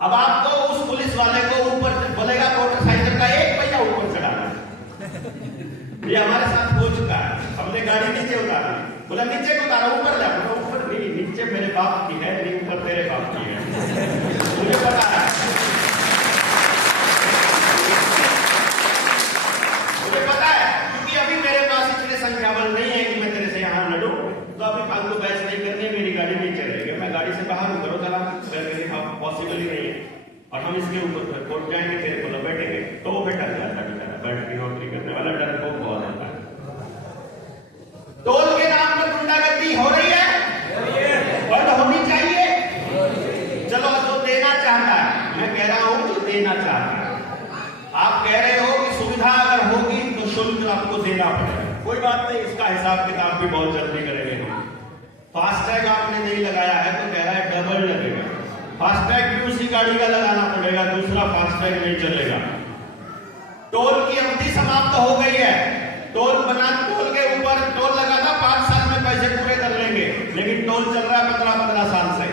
अब आपको उस पुलिस वाले को ऊपर बोलेगा मोटरसाइकिल का एक पहिया ऊपर चढ़ाना, ये हमारे साथ हो चुका है। हमने गाड़ी नीचे उतारी, बोला नीचे को उतारा, ऊपर जा। ऊपर नहीं, नीचे मेरे बाप की है, नहीं ऊपर तेरे बाप की है, मुझे पता है, मुझे पता है, क्योंकि अभी मेरे पास इतने संख्याबल नहीं है कि मैं तेरे से यहाँ लड़ूं। तो अभी फालतू बहस नहीं करनी, मेरी गाड़ी नहीं चलेगी, मैं गाड़ी से बाहर हूं, करो चला, पॉसिबल ही नहीं है। और हम इसके ऊपर कोर्ट जाएंगे, तेरे को लपेटेंगे, तो वो बेटा जाता बेचारा, बैठ के नौकरी करने वाला डर को बहुत होता है। टोल के नाम पर गुंडागर्दी हो रही है, बंद होनी चाहिए। चलो जो देना चाहता है, मैं कह रहा हूं जो देना चाहता है, आप कह रहे हो कि सुविधा अगर होगी तो शुल्क आपको देना पड़ेगा, कोई बात नहीं, इसका हिसाब किताब भी बहुत जल्दी करेंगे हम। फास्टैग आपने नहीं लगाया है तो कह रहा है डबल लगेगा, फास्टैग भी उसी गाड़ी का लगाना पड़ेगा, दूसरा फास्टैग नहीं चलेगा। टोल की अवधि समाप्त हो गई है, टोल के ऊपर टोल लगा था, 5 साल में पैसे पूरे कर लेंगे, लेकिन टोल चल रहा है 15 साल से।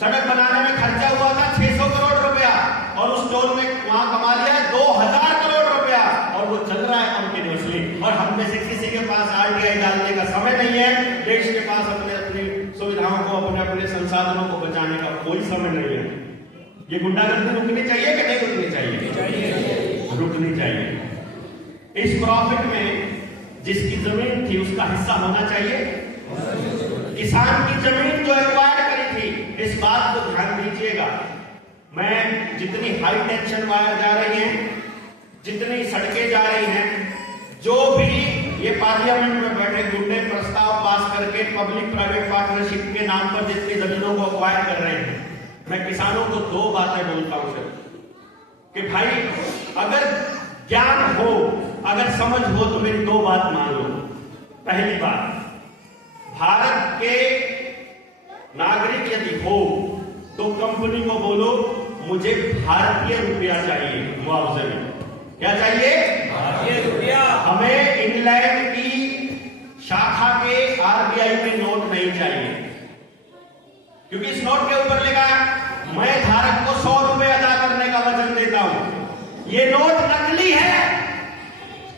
सड़क बनाने में खर्चा हुआ था 600 करोड़ रुपया, और उस टोल में वहां कमा लिया है 2000 करोड़ रुपया, और वो चल रहा है कंटिन्यूअसली। और हम में से किसी के पास आरटीआई डालने का समय नहीं है, देश के पास अपने अपनी सुविधाओं को, अपने अपने संसाधनों को बचाने का कोई समय नहीं है। ये गुंडागर्दी रुकनी चाहिए कि नहीं रुकनी चाहिए? रुकनी चाहिए। इस प्रॉफिट में जिसकी जमीन थी उसका हिस्सा होना चाहिए। किसान की जमीन जो एक्वायर करी थी, इस बात को ध्यान दीजिएगा। मैं जितनी हाई टेंशन वायर जा रही हैं, जितनी सड़कें जा रही हैं, जो भी ये पार्लियामेंट में बैठे गुंडे प्रस्ताव पास करके पब्लिक प्राइवेट पार्टनरशिप के नाम पर जितनी जमीनों को एक्वायर कर रहे हैं, मैं किसानों को 2 बातें बोलता हूं सर, कि भाई अगर ज्ञान हो, अगर समझ हो तो मेरी 2 बात मान लो। पहली बात, भारत के नागरिक यदि हो तो कंपनी को बोलो मुझे भारतीय रुपया चाहिए मुआवजे में। क्या चाहिए? भारतीय रुपया। हमें इंग्लैंड की शाखा के आरबीआई में नोट नहीं चाहिए, क्योंकि इस नोट के ऊपर लिखा है मैं धारक को 100 रुपए अदा करने का वचन देता हूं। ये नोट नकली है,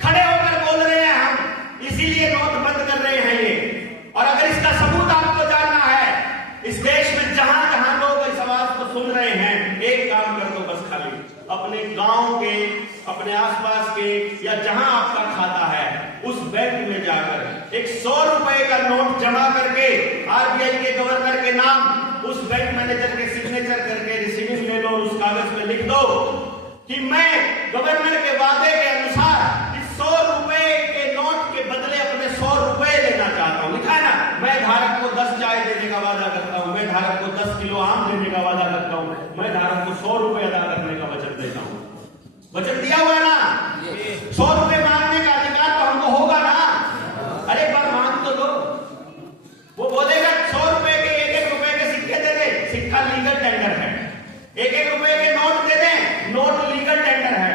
खड़े होकर बोल रहे हैं हम, इसीलिए नोट बंद कर रहे हैं ये। और अगर इसका सबूत आपको जानना है, इस देश में जहां जहां लोग इस आवाज को सुन रहे हैं, एक काम कर दो बस, खाली अपने गांव के, अपने आसपास के, या जहां आपका खाता है उस बैंक में जाकर एक 100 रुपए का नोट जमा करके आरबीआई के गवर्नर के नाम उस बैंक मैनेजर के सिग्नेचर करके रिसीविंग ले लो, उस कागज में लिख दो कि मैं गवर्नर के वादे के अनुसार इस 100 रुपए के नोट के बदले अपने 100 रुपए लेना चाहता हूं। लिखा है ना, मैं धारक को 10 चाय देने का वादा करता हूं, मैं धारक को 10 किलो आम देने का वादा करता हूं, मैं धारक को 100 रुपए अदा करने का वचन देता हूं। वचन दिया हुआ है ना, 100 रुपए मांगने का अधिकार तो हमको होगा ना। अरे एक बार मांग तो लो। वो बोलेगा 100 रुपए के 1-1 रुपए के सिक्के दे दे, सिक्का लीगल टेंडर है। 1-1 रुपए के नोट दे दे, नोट लीगल टेंडर है।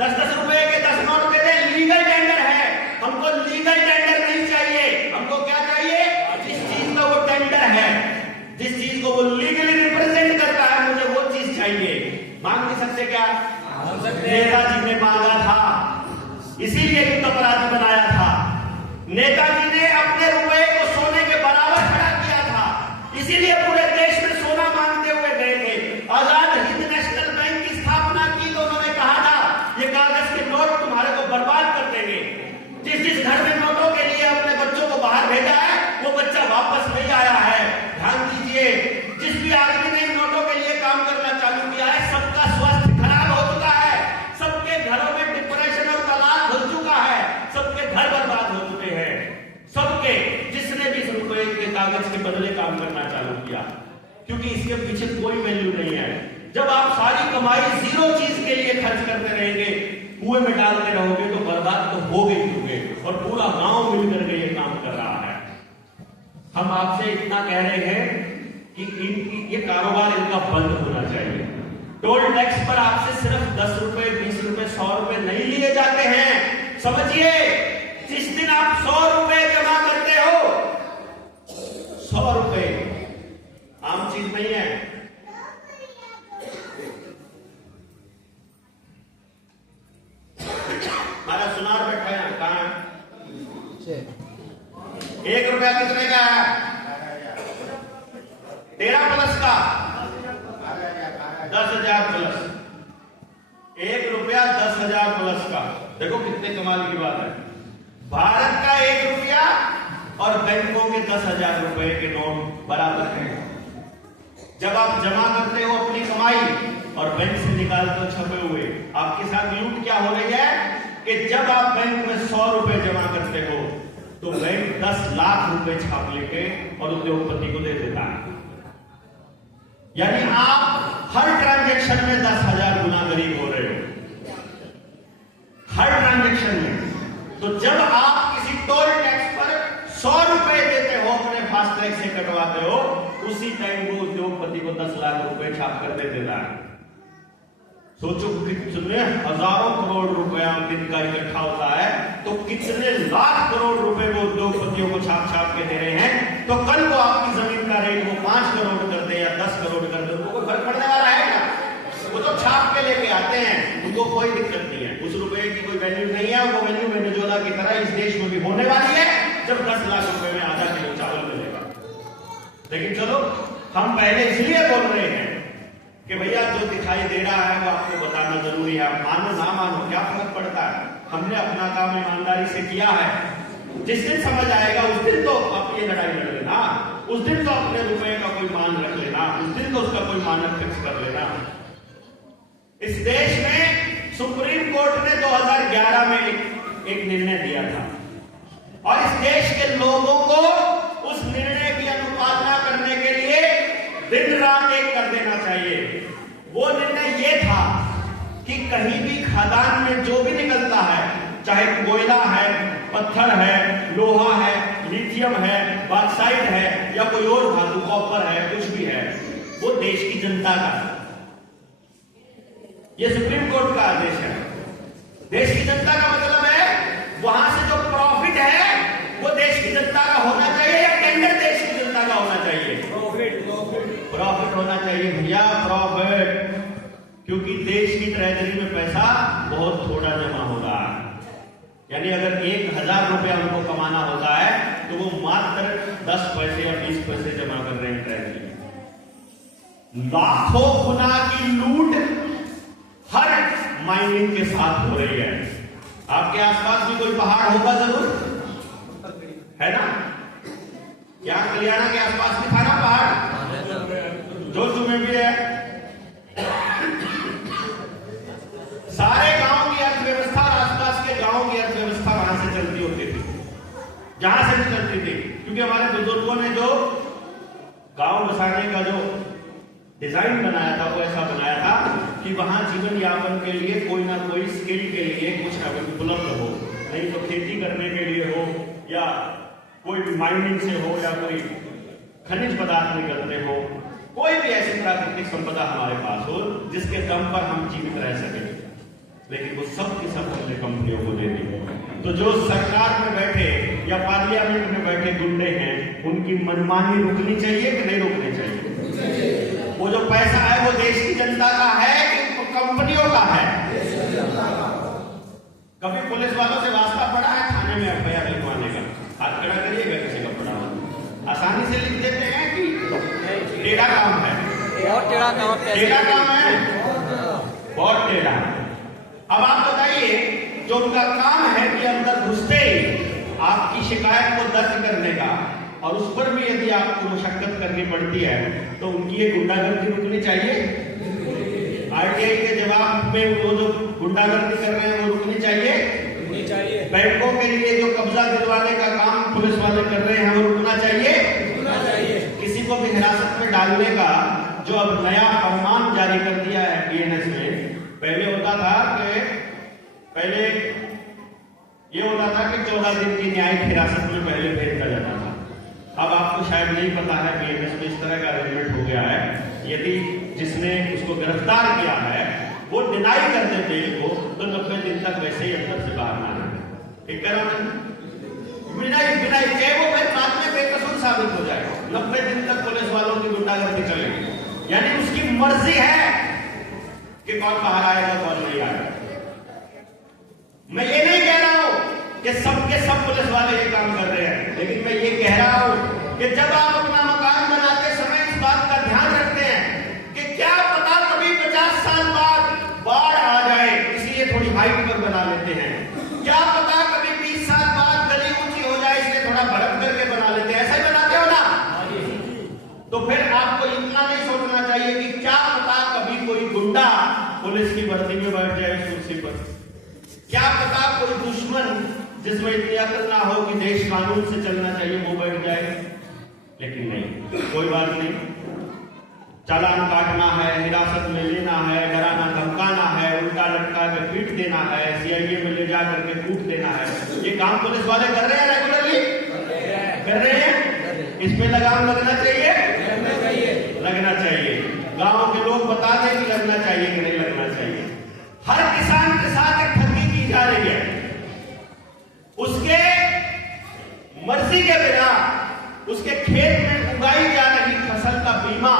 10-10 रुपए के 10 नोट दे दे, लीगल टेंडर है। हमको लीगल टेंडर नहीं चाहिए, हमको क्या चाहिए? जिस चीज का वो टेंडर है, जिस चीज को वो लीगली रिप्रेजेंट करता है, मुझे वो चीज चाहिए। मांग नहीं सकते क्या? नेताजी ने मांगा था, इसीलिए युद्ध अपराधी बनाया था। नेताजी ने अपने रुपए को सोने के बराबर खड़ा किया था, इसीलिए पूरे देश में सोना मांगते हुए गए थे। आजाद हिंद नेशनल बैंक की स्थापना की तो उन्होंने कहा था ये कागज के नोट तुम्हारे को बर्बाद कर देंगे। जिस घर में नोटों के लिए अपने बच्चों को बाहर भेजा है, वो बच्चा वापस नहीं आया है। ध्यान दीजिए, जिस भी आदमी ने इन नोटों के लिए काम करना चालू किया है, सबका स्वास्थ्य खराब हो चुका है, सबके घरों में डिप्रेशन और तलाक घुस चुका है, सबके घर बर्बाद हो चुके हैं, सबके, जिसने भी इस रुपए के कागज के बदले काम करना चालू किया, क्योंकि इसके पीछे कोई वैल्यू नहीं है। जब आप सारी कमाई जीरो चीज के लिए खर्च करते रहेंगे, कुएं में डालते रहोगे, तो बर्बाद तो हो गई होगे, और पूरा गांव मिलकर के ये काम कर रहा है। हम आपसे इतना कह रहे हैं कि ये कारोबार इनका बंद होना चाहिए। टोल टैक्स पर आपसे सिर्फ 10 रुपए, 20 रुपए, 100 रुपए नहीं लिए जाते हैं। समझिए, जिस दिन आप 100 रुपए जमा करते हो, 100 रुपए आम चीज नहीं है। हमारा सुनार बैठा है, कहां है? 1 रुपया कितने का है? 13 प्लस का 10,000 प्लस। 1 रुपया 10,000 प्लस का। देखो कितने कमाल की बात है। भारत का 1 रुपया और बैंकों के 10,000 रुपए के नोट बराबर हैं। जब आप जमा करते हो अपनी कमाई और बैंक से निकालते हो छपे हुए, आपके साथ लूट क्या हो रही है कि जब आप बैंक में 100 रुपए जमा करते हो, तो बैंक 10 लाख रुपए छाप लेके और उद्योगपति को दे देता है। यानी आप हर ट्रांजैक्शन में 10,000 गुना गरीब हो रहे हो, हर ट्रांजैक्शन में। तो जब आप किसी टोल टैक्स पर 100 रुपए देते हो, अपने फास्टैग से कटवाते हो, उसी टाइम वो उद्योगपति को 10 लाख रुपए छाप कर दे देता है। सोचो कितने हजारों करोड़ रुपया दिन का इकट्ठा होता है, तो कितने लाख करोड़ रुपए वो उद्योगपतियों को छाप छाप के दे रहे हैं। तो कल को आपकी जमीन का रेट वो 5 करोड़ कर दे या 10 करोड़ कर दे, उनको कोई फर्क पड़ने वाला है क्या? वो तो छाप के लेके आते हैं, उनको कोई दिक्कत नहीं है। उस रुपए की कोई वैल्यू नहीं है। वो वैल्यू वेनेजुएला की तरह इस देश में भी होने वाली है, जब 10 लाख रुपए में आधा किलो चावल मिलेगा। लेकिन चलो, हम पहले इसलिए बोल रहे हैं कि भैया जो दिखाई दे रहा है वो आपको बताना जरूरी है। आप मानो ना मानो, क्या फर्क पड़ता है? हमने अपना काम ईमानदारी से किया है। जिस दिन समझ आएगा उस दिन तो आप ये लड़ाई लड़ लेना, उस दिन तो अपने रुपए का कोई मान रख लेना, उस दिन तो उसका कोई मानक फिक्स कर लेना। इस देश में सुप्रीम कोर्ट ने 2011 में एक निर्णय दिया था, और इस देश के लोगों को उस निर्णय की अनुपालना करने के लिए दिन रात एक कर देना चाहिए। वो निर्णय ये था कि कहीं भी खदान में जो भी निकलता है, चाहे कोयला है, पत्थर है, लोहा है, लिथियम है, बॉक्साइट है, या कोई और धातु, कॉपर है, कुछ भी है, वो देश की जनता का है। ये सुप्रीम कोर्ट का आदेश है। देश की जनता का मतलब है वहां से जो प्रॉफिट है वो देश की जनता का होना चाहिए, या टेंडर देश की जनता का होना चाहिए? प्रॉफिट होना चाहिए भैया, प्रॉफिट। क्योंकि देश की ट्रेजरी में पैसा बहुत थोड़ा जमा हो रहा है। यानी अगर 1,000 रुपया उनको कमाना होता है, तो वो मात्र 10 पैसे या 20 पैसे जमा कर रहे हैं ट्रेजरी में। लाखों गुना की लूट हर माइनिंग के साथ हो रही है। आपके आसपास भी कोई पहाड़ होगा जरूर, है ना? यहाँ कल्याणा के आसपास भी था ना पहाड़, जोधपुर में भी है। सारे गांव की अर्थव्यवस्था और आसपास के गांव की अर्थव्यवस्था वहां से चलती होती थी, जहां से भी चलती थी, क्योंकि हमारे बुजुर्गों ने जो गांव बसाने का जो डिजाइन बनाया था वो ऐसा बनाया था कि वहां जीवन यापन के लिए कोई ना कोई स्किल के लिए कुछ उपलब्ध हो, नहीं तो खेती करने के लिए हो या कोई माइनिंग से हो या कोई खनिज पदार्थ निकलते हो, कोई भी ऐसी प्राकृतिक संपदा हमारे पास हो जिसके दम पर हम जीवित रह सके। लेकिन वो सब की सब हमने कंपनियों को दे दी। तो जो सरकार में बैठे या पार्लियामेंट में बैठे गुंडे हैं, उनकी मनमानी रुकनी चाहिए कि नहीं रुकनी चाहिए? वो जो पैसा है वो देश की जनता का है कि कंपनियों का है? कभी पुलिस वालों से वास्ता पड़ा है थाने में एफआईआर लिखवाने का? हाथ खड़ा करिएगा किसी का पड़ा हो। आसानी से लिख देते हैं कि टेढ़ा काम है, बहुत टेढ़ा काम है, टेढ़ा काम है, बहुत टेढ़ा। अब आप बताइए, जो उनका काम है कि अंदर घुसते ही आपकी शिकायत को दर्ज करने का, और उस पर भी यदि आपको मुशक्कत करनी पड़ती है, तो उनकी ये गुंडागर्दी रुकनी चाहिए। आरटीआई के जवाब में वो जो गुंडागर्दी कर रहे हैं वो रुकनी चाहिए। बैंकों के लिए जो कब्जा दिलवाने का काम पुलिस वाले कर रहे हैं वो रुकना चाहिए। किसी को भी हिरासत में डालने का जो अब नया फरमान जारी कर दिया है बीएनएस में, पहले होता था कि 14 दिन की न्यायिक हिरासत में पहले भेज दिया जाता था। अब आपको शायद नहीं पता है, बीएनएस में इस तरह का अरेंजमेंट हो गया है, यदि जिसने उसको गिरफ्तार किया है वो डिनाई कर दे बेल को, तो 90 दिन तक वैसे ही अंदर से बाहर ना आए। ठीक है ना? बिना चाहे वो फिर बाद में बेकसूर साबित हो जाए, 90 दिन तक पुलिस वालों की गुंडागर्दी चलेगी। यानी उसकी मर्जी है कि कौन बाहर आएगा कौन नहीं आएगा। मैं ये नहीं कह रहा हूं कि सबके सब पुलिस वाले ये काम कर रहे हैं, लेकिन मैं ये कह रहा हूं कि जब आप अपना मकान बनाते समय इस बात का ध्यान रखते हैं कि क्या पता कभी 50 साल बाद बाढ़ आ जाए, इसलिए थोड़ी हाइट पर बना लेते हैं। क्या पता कभी 20 साल बाद गली ऊंची हो जाए, इसलिए थोड़ा भड़क करके बना लेते हैं। ऐसा ही बनाते हो ना? तो फिर आपको इतना नहीं सोचना चाहिए कि क्या पता कभी कोई गुंडा पुलिस की वर्दी में बैठ जाए उस कुर्सी पर, क्या पता कोई दुश्मन जिसमें इतनी अकल ना हो कि देश कानून से चलना चाहिए वो बैठ जाए। लेकिन नहीं, कोई बात नहीं, चालान काटना है, हिरासत में लेना है, डराना धमकाना है, उल्टा लटका के पीट देना है, सीआईए में ले जा करके कूट देना है, ये काम पुलिस वाले कर रहे हैं रेगुलरली, कर रहे हैं। इस पे लगाम लगना चाहिए, लगना चाहिए। गांव के लोग बता दें कि लगना चाहिए कि नहीं लगना चाहिए। हर किसान के साथ एक ठगी की जा रही है, उसके मर्जी के बिना उसके खेत में उगाई जा रही फसल का बीमा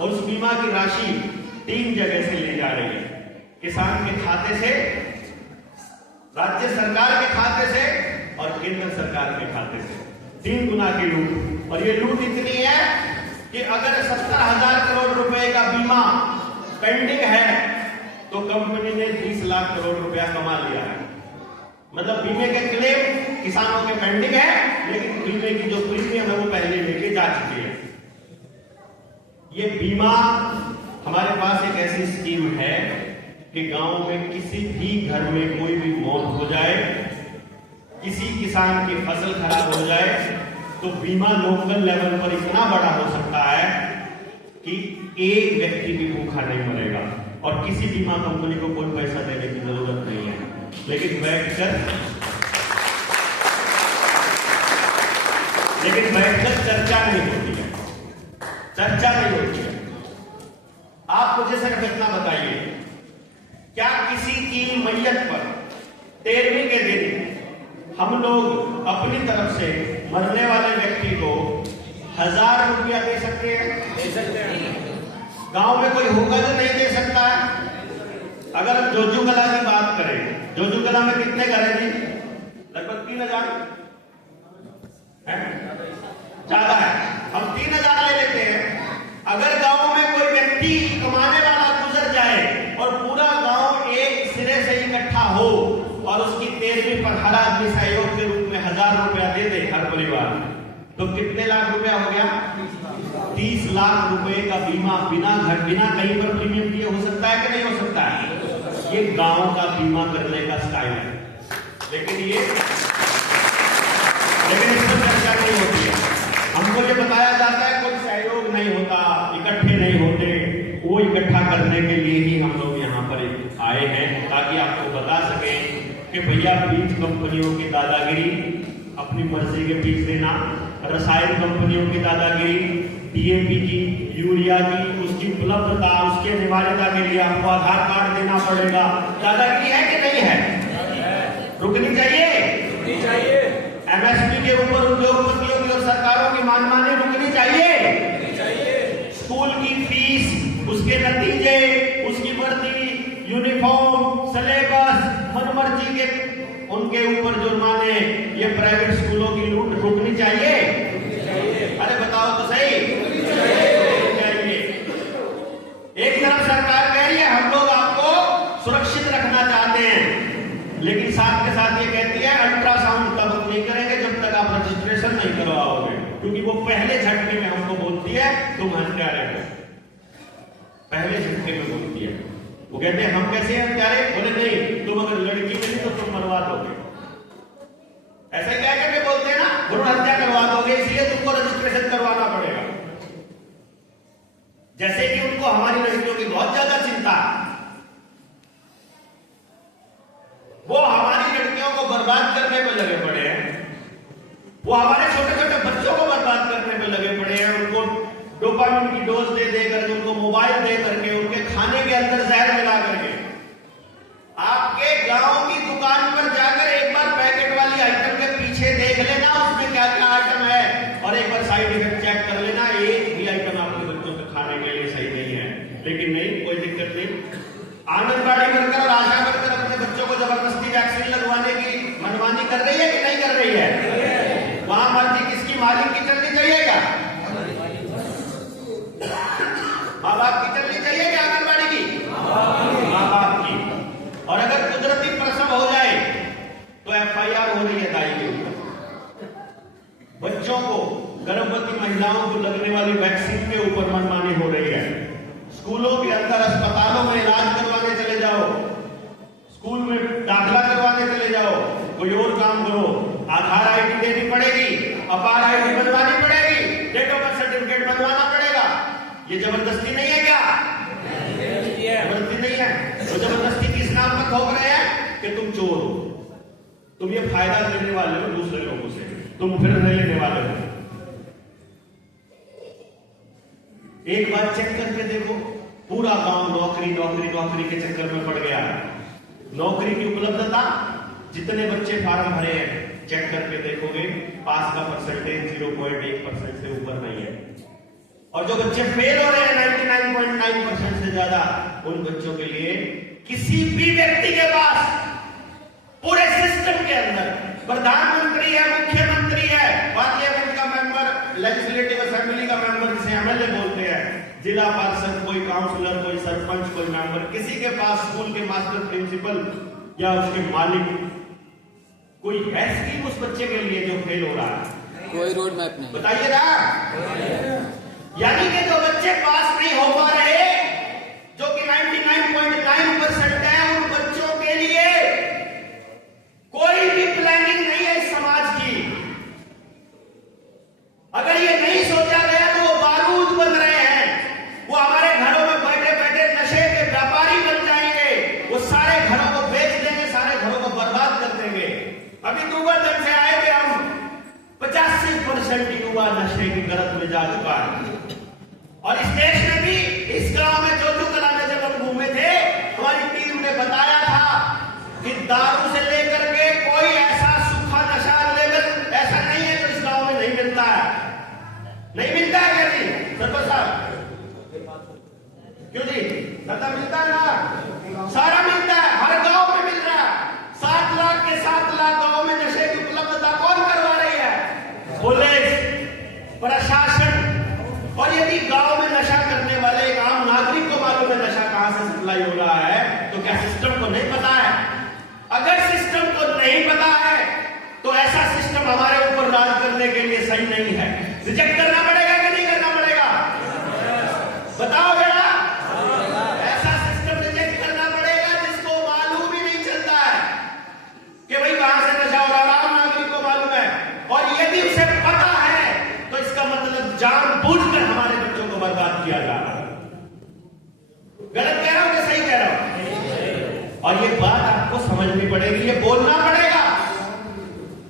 और उस बीमा की राशि 3 जगह से ले जा रही है, किसान के खाते से, राज्य सरकार के खाते से और केंद्र सरकार के खाते से। 3 गुना की लूट। और ये लूट इतनी है कि अगर 70,000 करोड़ रुपए का बीमा पेंडिंग है तो कंपनी ने 20 लाख करोड़ रुपया कमा लिया है। मतलब बीमे के क्लेम किसानों के पेंडिंग है, लेकिन बीमे की जो प्रीमियम है वो पहले लेके जा चुकी है। ये बीमा हमारे पास एक ऐसी स्कीम है कि गांव में किसी भी घर में कोई भी मौत हो जाए, किसी किसान की फसल खराब हो जाए, तो बीमा लोकल लेवल पर इतना बड़ा हो सकता है कि एक व्यक्ति भी भूखा नहीं मरेगा और किसी बीमा कंपनी को कोई पैसा देने की जरूरत नहीं है। लेकिन बैठकर चर्चा नहीं होती है, चर्चा नहीं होती है। आप मुझे सिर्फ इतना बताइए, क्या किसी की मैयत पर 13वीं के दिन हम लोग अपनी तरफ से मरने वाले व्यक्ति को 1000 रुपया दे सकते हैं? दे सकते हैं। गांव में कोई होगा जो नहीं दे सकता है? अगर हम जोजूकला की बात करें, जोजूकला में कितने घर हैं जी? लगभग 3000 है, ज्यादा है। हम 3000 ले लेते हैं। अगर गांव में कोई व्यक्ति कमाने वाला गुजर जाए और पूरा गांव एक सिरे से इकट्ठा हो और उसकी 13वीं पर हर आदमी सहयोग के रूप में 1000 10,000 रुपया दे दे हर परिवार, तो कितने लाख रुपया हो गया? 30 लाख रुपए का बीमा बिना कहीं पर प्रीमियम दिए हो सकता है कि नहीं हो सकता है? ये गांव का बीमा करने का स्टाइल है। लेकिन इस पर चर्चा नहीं होती है। हमको ये बताया जाता है कोई सहयोग नहीं होता, इकट्ठे नहीं होते। वो इकट्ठा करने के लिए ही हम लोग यहाँ पर आए हैं, ताकि आपको बता सकें कि भैया बीज कंपनियों की दादागिरी, अपनी मर्जी के बीज देना, रसायन कंपनियों की दादागिरी, डीएपी की, यूरिया की, उसकी उपलब्धता, उसकी अनिवार्यता के लिए आपको आधार कार्ड देना पड़ेगा। दादागिरी है कि नहीं है? रुकनी चाहिए। एमएसपी के ऊपर उद्योगपतियों की और सरकारों की मनमानी रुकनी चाहिए। स्कूल की फीस, उसके नतीजे, उसकी वर्दी, यूनिफॉर्म, सिलेबस, मनमर्जी के उनके ऊपर जुर्माने, ये प्राइवेट स्कूलों की लूट रुकनी चाहिए। अरे बताओ तो सही। चाहिए। एक तरफ सरकार कह रही है हम लोग आपको सुरक्षित रखना चाहते हैं, लेकिन साथ के साथ ये कहती है अल्ट्रासाउंड तब नहीं करेंगे जब तक आप रजिस्ट्रेशन नहीं करवाओगे, क्योंकि वो पहले झटके में हमको बोलती है तुम हत्यारे हो। पहले झटके में बोलती है। वो कहते हैं हम कैसे हैं हत्यारे? बोले नहीं, तुम अगर लड़की मिली तो तुम मरवा दोगे। ऐसा क्या करके बोलते हैं ना, भ्रूण हत्या करवा दोगे, इसलिए तुमको रजिस्ट्रेशन करवाना पड़ेगा। जैसे कि उनको हमारी लड़कियों की बहुत ज्यादा चिंता, वो हमारी लड़कियों को बर्बाद करने में लगे पड़े हैं, वो हमारे छोटे छोटे बच्चों को बर्बाद करने में लगे पड़े हैं। उनको डोपामिन की डोज दे करके, उनको मोबाइल दे करके, उनके खाने के अंदर जहर मिला करके। आपके गांव की दुकान पर जाकर एक बार पैकेट वाली आइटम के पीछे देख लेना उसमें क्या क्या आइटम है, और एक बार साइड इफेक्ट चेक कर लेना, एक भी आइटम आपके बच्चों के खाने के लिए सही नहीं है। लेकिन नहीं, कोई दिक्कत नहीं। आंगनबाड़ी वर्कर और आशा वर्कर अपने बच्चों को जबरदस्ती वैक्सीन लगवाने की मनमानी कर रही है कि नहीं कर रही है? वहां मर्जी किसकी? मालिक की चलनी चाहिए क्या? माँ बाप की चलनी चाहिए क्या आंगनबाड़ी की? माँ बाप की। और अगर कुदरती प्रसव हो जाए तो एफआईआर हो रही है दाई के ऊपर। बच्चों को, गर्भवती महिलाओं को लगने वाली वैक्सीन के ऊपर मनमानी हो रही है। स्कूलों के अंदर, अस्पतालों में इलाज करवाने चले जाओ, स्कूल में दाखिला करवाने चले जाओ, कोई और काम करो, आधार आईडी देनी पड़ेगी, अपार आईडी बनवानी पड़ेगी, डेट ऑफ बर्थ सर्टिफिकेट बनवाना पड़ेगा। ये जबरदस्ती नहीं है क्या? जबरदस्ती नहीं है। तो जबरदस्ती किस नाम पर थोप रहे हैं कि तुम चोर हो, तुम ये फायदा लेने वाले हो दूसरे लोगों से, तुम फिर नहीं लेने वाले हो। एक बार चेक करके देखो, पूरा गांव नौकरी नौकरी नौकरी के चक्कर में पड़ गया। नौकरी की उपलब्धता, जितने बच्चे फार्म भरे हैं चेक करके देखोगे, पास का परसेंटेज 0.1% से ऊपर नहीं है। और जो बच्चे फेल हो रहे हैं 99.9% से ज्यादा, उन बच्चों के लिए किसी भी व्यक्ति के पास पूरे सिस्टम के अंदर प्रधानमंत्री है, मुख्यमंत्री है, पार्लियामेंट का मेंबर, लेजिस्लेटिव असेंबली का मेंबर जिसे एमएलए बोलते हैं, जिला पार्षद, कोई काउंसलर, कोई सरपंच, कोई मेंबर, किसी के पास स्कूल के मास्टर प्रिंसिपल या उसके मालिक कोई है स्कीम उस बच्चे के लिए जो फेल हो रहा है? कोई रोड मैप नहीं। बताइए ना। यानी कि जो बच्चे पास नहीं हो पा रहे, जो कि 99.9% है, उन बच्चों के लिए कोई भी प्लानिंग नहीं है इस समाज की। अगर ये नहीं सोचा गया तो वो बारूद बन रहे हैं, वो हमारे घरों में बैठे बैठे नशे के व्यापारी बन जाएंगे, वो सारे घरों को बेच देंगे, सारे घरों को बर्बाद कर देंगे। अभी दूरदर्शन से आए थे हम, 85% युवा नशे की गर्त में जा चुका है। और इस देश में भी, इस गांव में जोजू कला में जब हम घूमे थे, हमारी टीम ने बताया था कि दारू से लेकर के कोई ऐसा सूखा नशा लेवल ऐसा नहीं है जो इस गांव में नहीं मिलता है। नहीं मिलता है क्या जी सरपंच साहब? क्यों जी? धंधा मिलता है ना, सारा मिलता है, हर गांव में मिल रहा है। 7 लाख के 7 लाख गांव में नशे की उपलब्धता कौन करवा रही है? पुलिस, प्रशासन। और यदि गांव में नशा करने वाले एक आम नागरिक को मालूम है नशा कहां से सप्लाई हो रहा है, तो क्या सिस्टम को नहीं पता है? अगर सिस्टम को नहीं पता है तो ऐसा सिस्टम सिस्टम हमारे ऊपर राज करने के लिए सही नहीं है। रिजेक्ट करना पड़ेगा कि नहीं करना पड़ेगा? बताओ जरा। ऐसा सिस्टम रिजेक्ट करना पड़ेगा जिसको मालूम ही नहीं चलता है कि भाई कहां से नशा हो रहा है, आम नागरिक को मालूम है। और यदि उसे पता है तो इसका मतलब जानबूझकर हमारे बच्चों को बर्बाद किया जा रहा है। गलत कह रहा हूं कि सही कह रहा हूं? और ये बात आपको समझनी पड़ेगी, ये बोलना पड़ेगा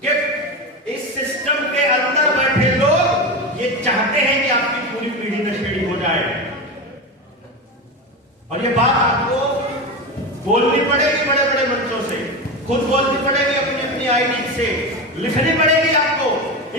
कि इस सिस्टम के अंदर बैठे लोग ये चाहते हैं कि आपकी पूरी पीढ़ी नशेड़ी हो जाए। और ये बात आपको बोलनी पड़ेगी बड़े बड़े मंचों से, खुद बोलनी पड़ेगी अपनी अपनी आईडी से, लिखनी पड़ेगी आपको,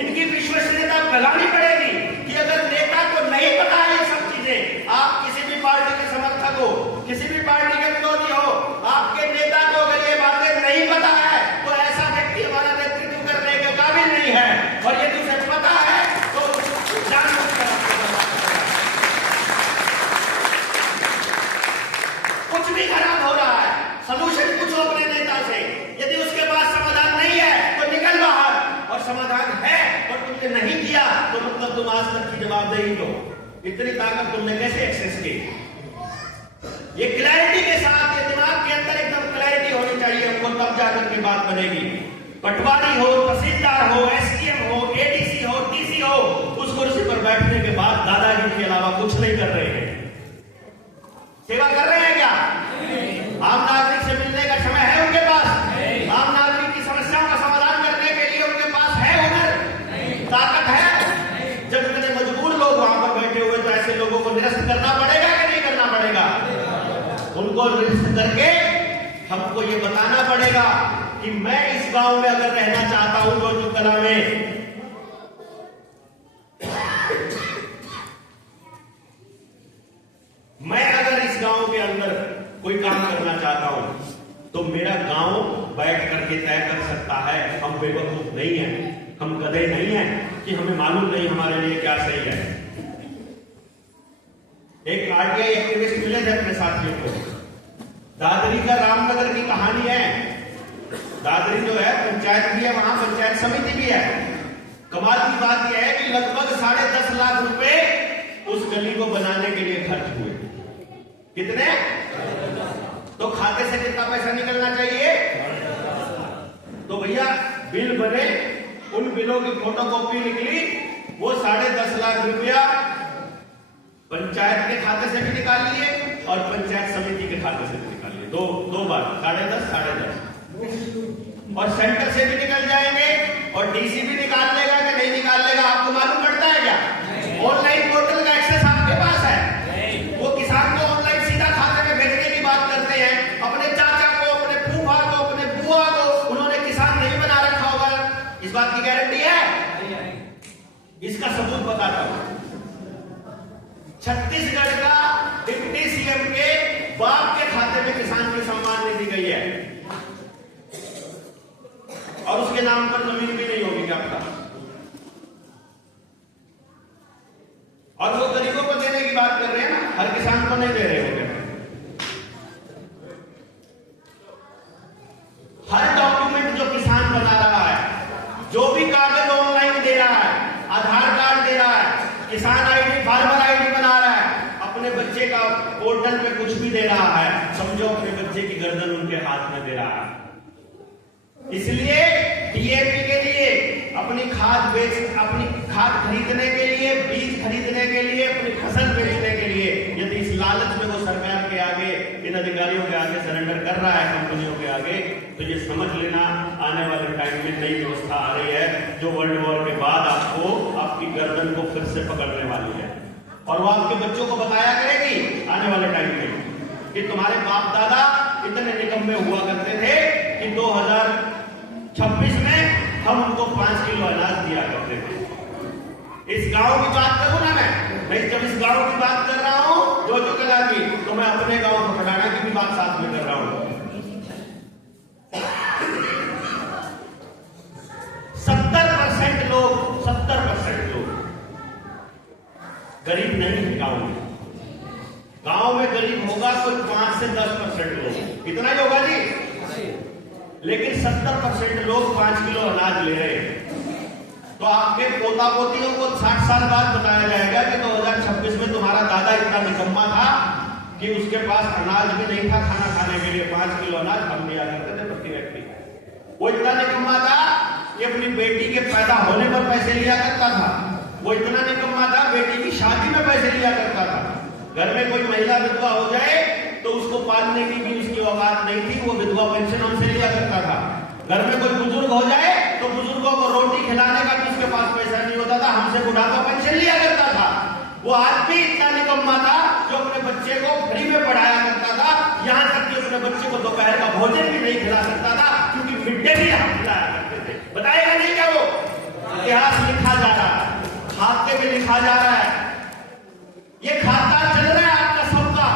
इनकी विश्वसनीयता फैलानी पड़ेगी कि अगर नेता को नहीं पता है ये सब चीजें, आप किसी भी पार्टी के समर्थक हो, किसी भी पार्टी के विरोधी हो, आपके नेता को अगर ये बातें नहीं पता है तो ऐसा व्यक्ति हमारा नेतृत्व करने के काबिल नहीं है। और यदि उसे पता है तो जानबूझकर कुछ भी खराब हो रहा है, सलूशन पूछो अपने नेता से। यदि उसके पास समाधान नहीं है तो निकल बाहर, और समाधान है और तुमने नहीं किया तो मतलब तुम आज तक की जवाबदेही लो। इतनी ताकत तुमने कैसे एक्सेस की? ये क्लैरिटी के साथ, ये दिमाग के अंदर एकदम क्लैरिटी होनी चाहिए हमको, तब जाकर के बात बनेगी। पटवारी हो, तहसीलदार हो, एसडीएम हो, एडीसी हो, टीसी हो, उस कुर्सी पर बैठने के बाद दादागिरी के अलावा कुछ नहीं कर रहे हैं। सेवा कर रहे हैं क्या? आम नागरिक से मिलने का समय है उनके पास? आम नागरिक की समस्याओं का समाधान करने के लिए उनके पास है हुनर, ताकत है? जब इतने मजबूर लोग वहां पर बैठे हुए तो ऐसे लोगों को निरस्त करना पड़ेगा कि नहीं करना पड़ेगा? उनको निरस्त करके हमको ये बताना पड़ेगा कि मैं इस गांव में अगर रहना चाहता हूं, रोजू कला में, मैं अगर इस गांव के अंदर कोई काम करना चाहता हूं तो मेरा गांव बैठ करके तय कर सकता है। हम बेवकूफ नहीं हैं, हम गधे नहीं हैं कि हमें मालूम नहीं हमारे लिए क्या सही है। एक आरटीआई एक्टिविस्ट मिले थे अपने साथियों को। दादरी का रामनगर की कहानी है। दादरी जो है पंचायत भी है, वहां पंचायत समिति भी है। कमाल की बात यह है कि लगभग 10.5 लाख रुपए उस गली को बनाने के लिए खर्च हुए। कितने? तो खाते से कितना पैसा निकलना चाहिए? तो भैया बिल बने, उन बिलों की फोटोकॉपी निकली, वो 10.5 लाख रुपया पंचायत के खाते से भी निकाल लिए और पंचायत समिति के खाते से भी निकाल लिए। दो बार 10.5 और सेंटर से भी निकल जाएंगे और डीसी भी निकाल लेगा कि नहीं निकाल लेगा आपको मालूम पड़ता है क्या? ऑनलाइन पोर्टल का एक्सेस आपके पास है। वो किसान को ऑनलाइन सीधा खाते में भेजने की बात करते हैं। अपने चाचा को, अपने फूफा को, अपने बुआ को उन्होंने किसान नहीं बना रखा होगा, इस बात की गारंटी है? इसका सबूत बताता हूं। छत्तीसगढ़ का डिप्टी सीएम के बाप के खाते में किसान की सम्मान निधि गई है और उसके नाम पर जमीन भी नहीं होगी क्या पता? और वो गरीबों को देने की बात कर रहे हैं ना, हर किसान को नहीं दे रहे होंगे। हर डॉक्यूमेंट जो किसान बना रहा है, जो भी कागज ऑनलाइन दे रहा है, आधार कार्ड दे रहा है, किसान आईडी, फार्मर आईडी बना रहा है, अपने बच्चे का पोर्टल पे कुछ भी दे रहा है, समझो अपने बच्चे की गर्दन उनके हाथ में दे रहा है। इसलिए डीएपी के लिए, अपनी खाद खरीदने के लिए, बीज खरीदने के लिए, अपनी फसल बेचने के लिए, यदि इस लालच में वो सरकार के आगे, इन अधिकारियों के आगे सरेंडर कर रहा है, कंपनियों के आगे, तो ये समझ लेना आने वाले टाइम में नई व्यवस्था आ रही है जो वर्ल्ड वॉर के बाद आपको आपकी गर्दन को फिर से पकड़ने वाली है। और वो आपके बच्चों को बताया करेगी आने वाले टाइम में कि तुम्हारे बाप दादा इतने निकम्मे हुआ करते थे कि 2026 में हम उनको 5 किलो अनाज दिया करते थे। इस गांव की बात करूं ना मैं जब इस गांव की बात कर रहा हूं जो कला की, तो मैं अपने गांव खटाना की भी बात साथ में कर रहा हूं। 70% लोग गरीब नहीं है गांव में। गांव में गरीब होगा तो 5 से 10% लोग, इतना ही होगा जी। लेकिन 70% लोग 5 किलो अनाज ले रहे हैं। तो आपके पोता पोतियों को 60 साल बाद बताया जाएगा कि 2026 में तुम्हारा दादा इतना निकम्मा था कि उसके पास अनाज भी नहीं था खाना खाने के लिए। 5 किलो अनाज हम दिया करते थे प्रति व्यक्ति। वो इतना निकम्मा था कि अपनी बेटी के पैदा होने पर पैसे लिया करता था। वो इतना निकम्मा था बेटी की शादी में पैसे लिया करता था। घर में कोई महिला विधवा हो जाए तो उसको पालने की भी उसकी औकात नहीं थी, वो विधवा पेंशन हमसे लिया करता था। घर में कोई बुजुर्ग हो जाए तो बुजुर्गों को रोटी खिलाने का भी उसके पास पैसा नहीं होता था, हमसे बुढ़ापा पेंशन लिया करता था। वो आदमी इतना निकम्मा था जो अपने बच्चे को फ्री में पढ़ाया करता था, यहाँ तक कि अपने बच्चे को दोपहर का भोजन भी नहीं खिला सकता था क्योंकि मिड डे मील हम खिलाया करते थे। बताएगा नहीं क्या वो? इतिहास लिखा जा रहा है, खाते में लिखा जा रहा है, ये खाता चल रहा है आपका सबका।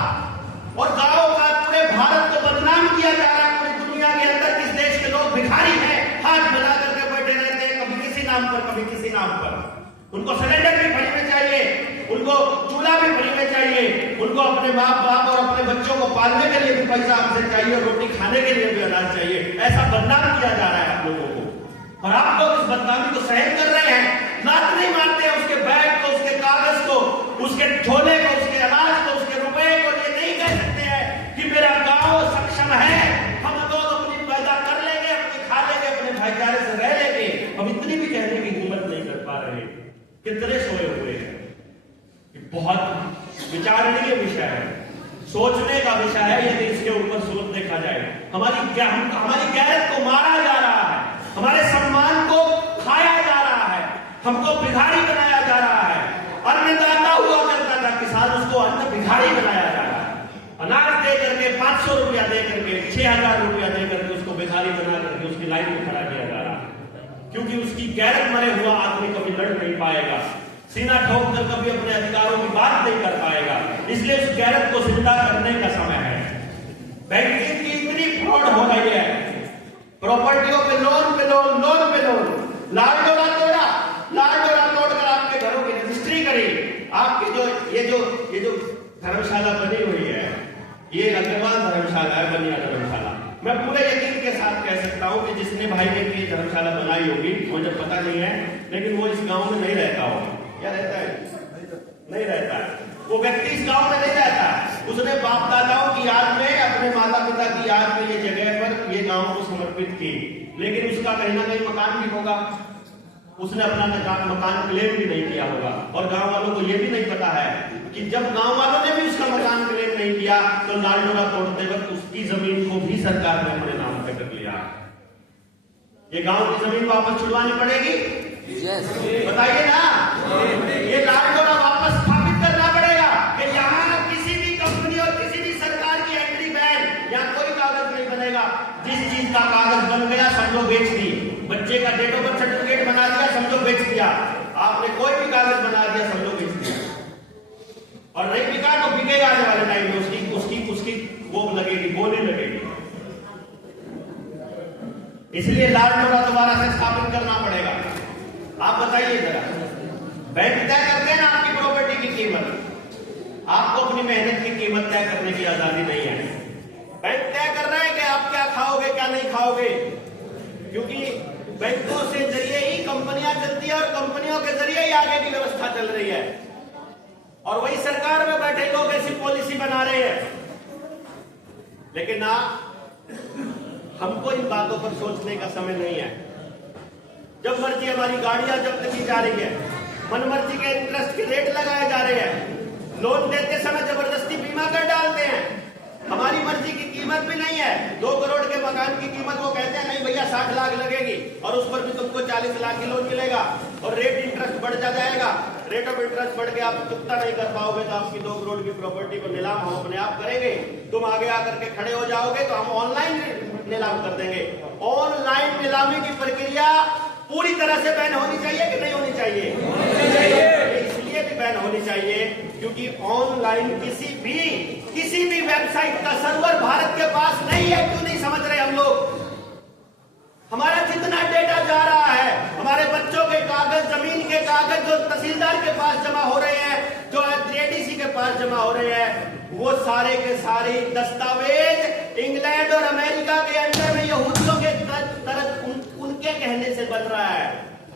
और गाँव का पूरे भारत को बदनाम किया जा रहा है पूरी दुनिया के अंदर। किस देश के लोग भिखारी हैं, हाथ मिला करके बैठे रहते हैं, कभी किसी नाम पर कभी किसी नाम पर। उनको सिलेंडर भी फ्री में चाहिए, उनको चूल्हा भी फ्री में चाहिए, उनको अपने माँ बाप और अपने बच्चों को पालने के लिए भी पैसा हमसे चाहिए और रोटी खाने के लिए भी अनाज चाहिए। ऐसा बदनाम किया जा रहा है आप लोगों को और आप लोग इस बदनामी को सहन कर रहे हैं। लात नहीं मारते उसके बैग को, उसके कागज को, उसके झोले को, उसके अनाज को, उसके रुपए को। ये नहीं कह सकते हैं कि मेरा गांव सक्षम है, हम लोग अपनी पैदा कर लेंगे, अपनी खा लेंगे, अपने भाईचारे से रह लेंगे। हम इतनी भी कहने की हिम्मत नहीं कर पा रहे। कितने सोए हुए हैं। बहुत विचारणीय विषय है, सोचने का विषय है। यदि इसके ऊपर सोच देखा जाए, हमारी गैरत को मारा जा रहा है, हमारे सम्मान को खाया जा रहा है, हमको भिखारी बनाया जा रहा है। अन्नदाता हुआ करता था किसान, उसको अन्न भिखारी बनाया जा रहा है। अनाज दे करके 500 रुपया दे करके 6000 रुपया दे करके उसको भिखारी बना करके उसकी लाइन में खड़ा किया जा रहा है क्योंकि उसकी गैरत मरे हुआ आदमी कभी लड़ नहीं पाएगा, सीना ठोक कर कभी अपने अधिकारों की बात नहीं कर पाएगा। इसलिए उस गैरत को जिंदा करने का समय है। बैंकिंग की इतनी फ्रॉड हो रही है, प्रॉपर्टियों पे लोन पे लोन, लोन पे लोन, लाल डोरा तोड़कर आपके घरों की रजिस्ट्री करी। आपकी ये जो धर्मशाला बनी हुई है, ये अग्रवाल धर्मशाला है, बनिया धर्मशाला। मैं पूरे यकीन के साथ कह सकता हूं कि जिसने भाई ने ये धर्मशाला बनाई होगी, मुझे पता नहीं है, लेकिन वो इस गांव में नहीं रहता होगा। क्या रहता है? नहीं रहता है। वो व्यक्ति इस गांव में नहीं रहता है। उसने बाप दादाओं की याद में, अपने माता पिता की याद में ये जगह पर ये गांव को समर्पित की, लेकिन उसका कहीं ना कहीं मकान भी होगा। उसने अपना मकान क्लेम भी नहीं किया होगा और गांव वालों को ये भी नहीं पता है कि जब गांव वालों ने भी उसका मकान क्लेम नहीं किया तो लाल डोरा तोड़ते वक्त उसकी जमीन को भी सरकार ने अपने नाम पे कर लिया। ये गांव की जमीन वापस छुड़वानी पड़ेगी। बताइए ना, ये लाल डोरा वापस स्थापित करना पड़ेगा कि यहाँ किसी भी कंपनी और किसी भी सरकार की एंट्री बैन, यहाँ कोई कागज नहीं बनेगा। जिस चीज का कागज बन गया समझो बेच दी। बच्चे का डेट ऑफ बर्थ सर्टिफिकेट बना दिया, समझो बेच दिया। आपने कोई भी कागज बना दिया, समझो बेच दिया। और नहीं बिका तो बिकेगा आने वाले टाइम में, उसकी वो लगेगी, बोली लगेगी। इसलिए लाल डोरा दोबारा से स्थापित करना पड़ेगा। आप बताइए जरा, बैंक तय करते हैं ना आपकी प्रॉपर्टी की कीमत, आपको अपनी मेहनत की कीमत तय करने की आजादी नहीं है। बैंक तय कर रहा है कि आप क्या खाओगे क्या नहीं खाओगे, क्योंकि बैंकों से जरिए ही कंपनियां चलती है और कंपनियों के जरिए ही आगे की व्यवस्था चल रही है। और वही सरकार में बैठे लोग ऐसी पॉलिसी बना रहे हैं। लेकिन ना, हमको इन बातों पर सोचने का समय नहीं है। जब मर्जी हमारी गाड़ियां जब्त की जा रही है, मनमर्जी के इंटरेस्ट के रेट लगाए जा रहे हैं, लोन देते समय जबरदस्ती बीमा कर डालते हैं। हमारी मर्जी की कीमत भी नहीं है। 2 करोड़ के मकान की कीमत वो कहते हैं नहीं भैया 60 लाख लगेगी और उस पर भी तुमको 40 लाख की लोन मिलेगा और रेट इंटरेस्ट बढ़ जाएगा। रेट ऑफ इंटरेस्ट बढ़ के आप चुकता नहीं कर पाओगे तो आपकी 2 करोड़ की प्रॉपर्टी को नीलाम हम अपने आप करेंगे। तुम आगे आकर के खड़े हो जाओगे तो हम ऑनलाइन नीलाम कर देंगे। ऑनलाइन नीलामी की प्रक्रिया पूरी तरह से बैन होनी चाहिए कि नहीं होनी चाहिए? इसलिए भी बैन होनी चाहिए क्योंकि ऑनलाइन किसी भी वेबसाइट का सर्वर भारत के पास नहीं है। क्यों नहीं समझ रहे हम लोग? हमारा जितना डेटा जा रहा है, हमारे बच्चों के कागज, जमीन के कागज जो तहसीलदार के पास जमा हो रहे हैं, जो एडीसी के पास जमा हो रहे हैं, वो सारे के सारे दस्तावेज इंग्लैंड और अमेरिका के अंडर में यहूदियों के तरफ उनके कहने से बन रहा है।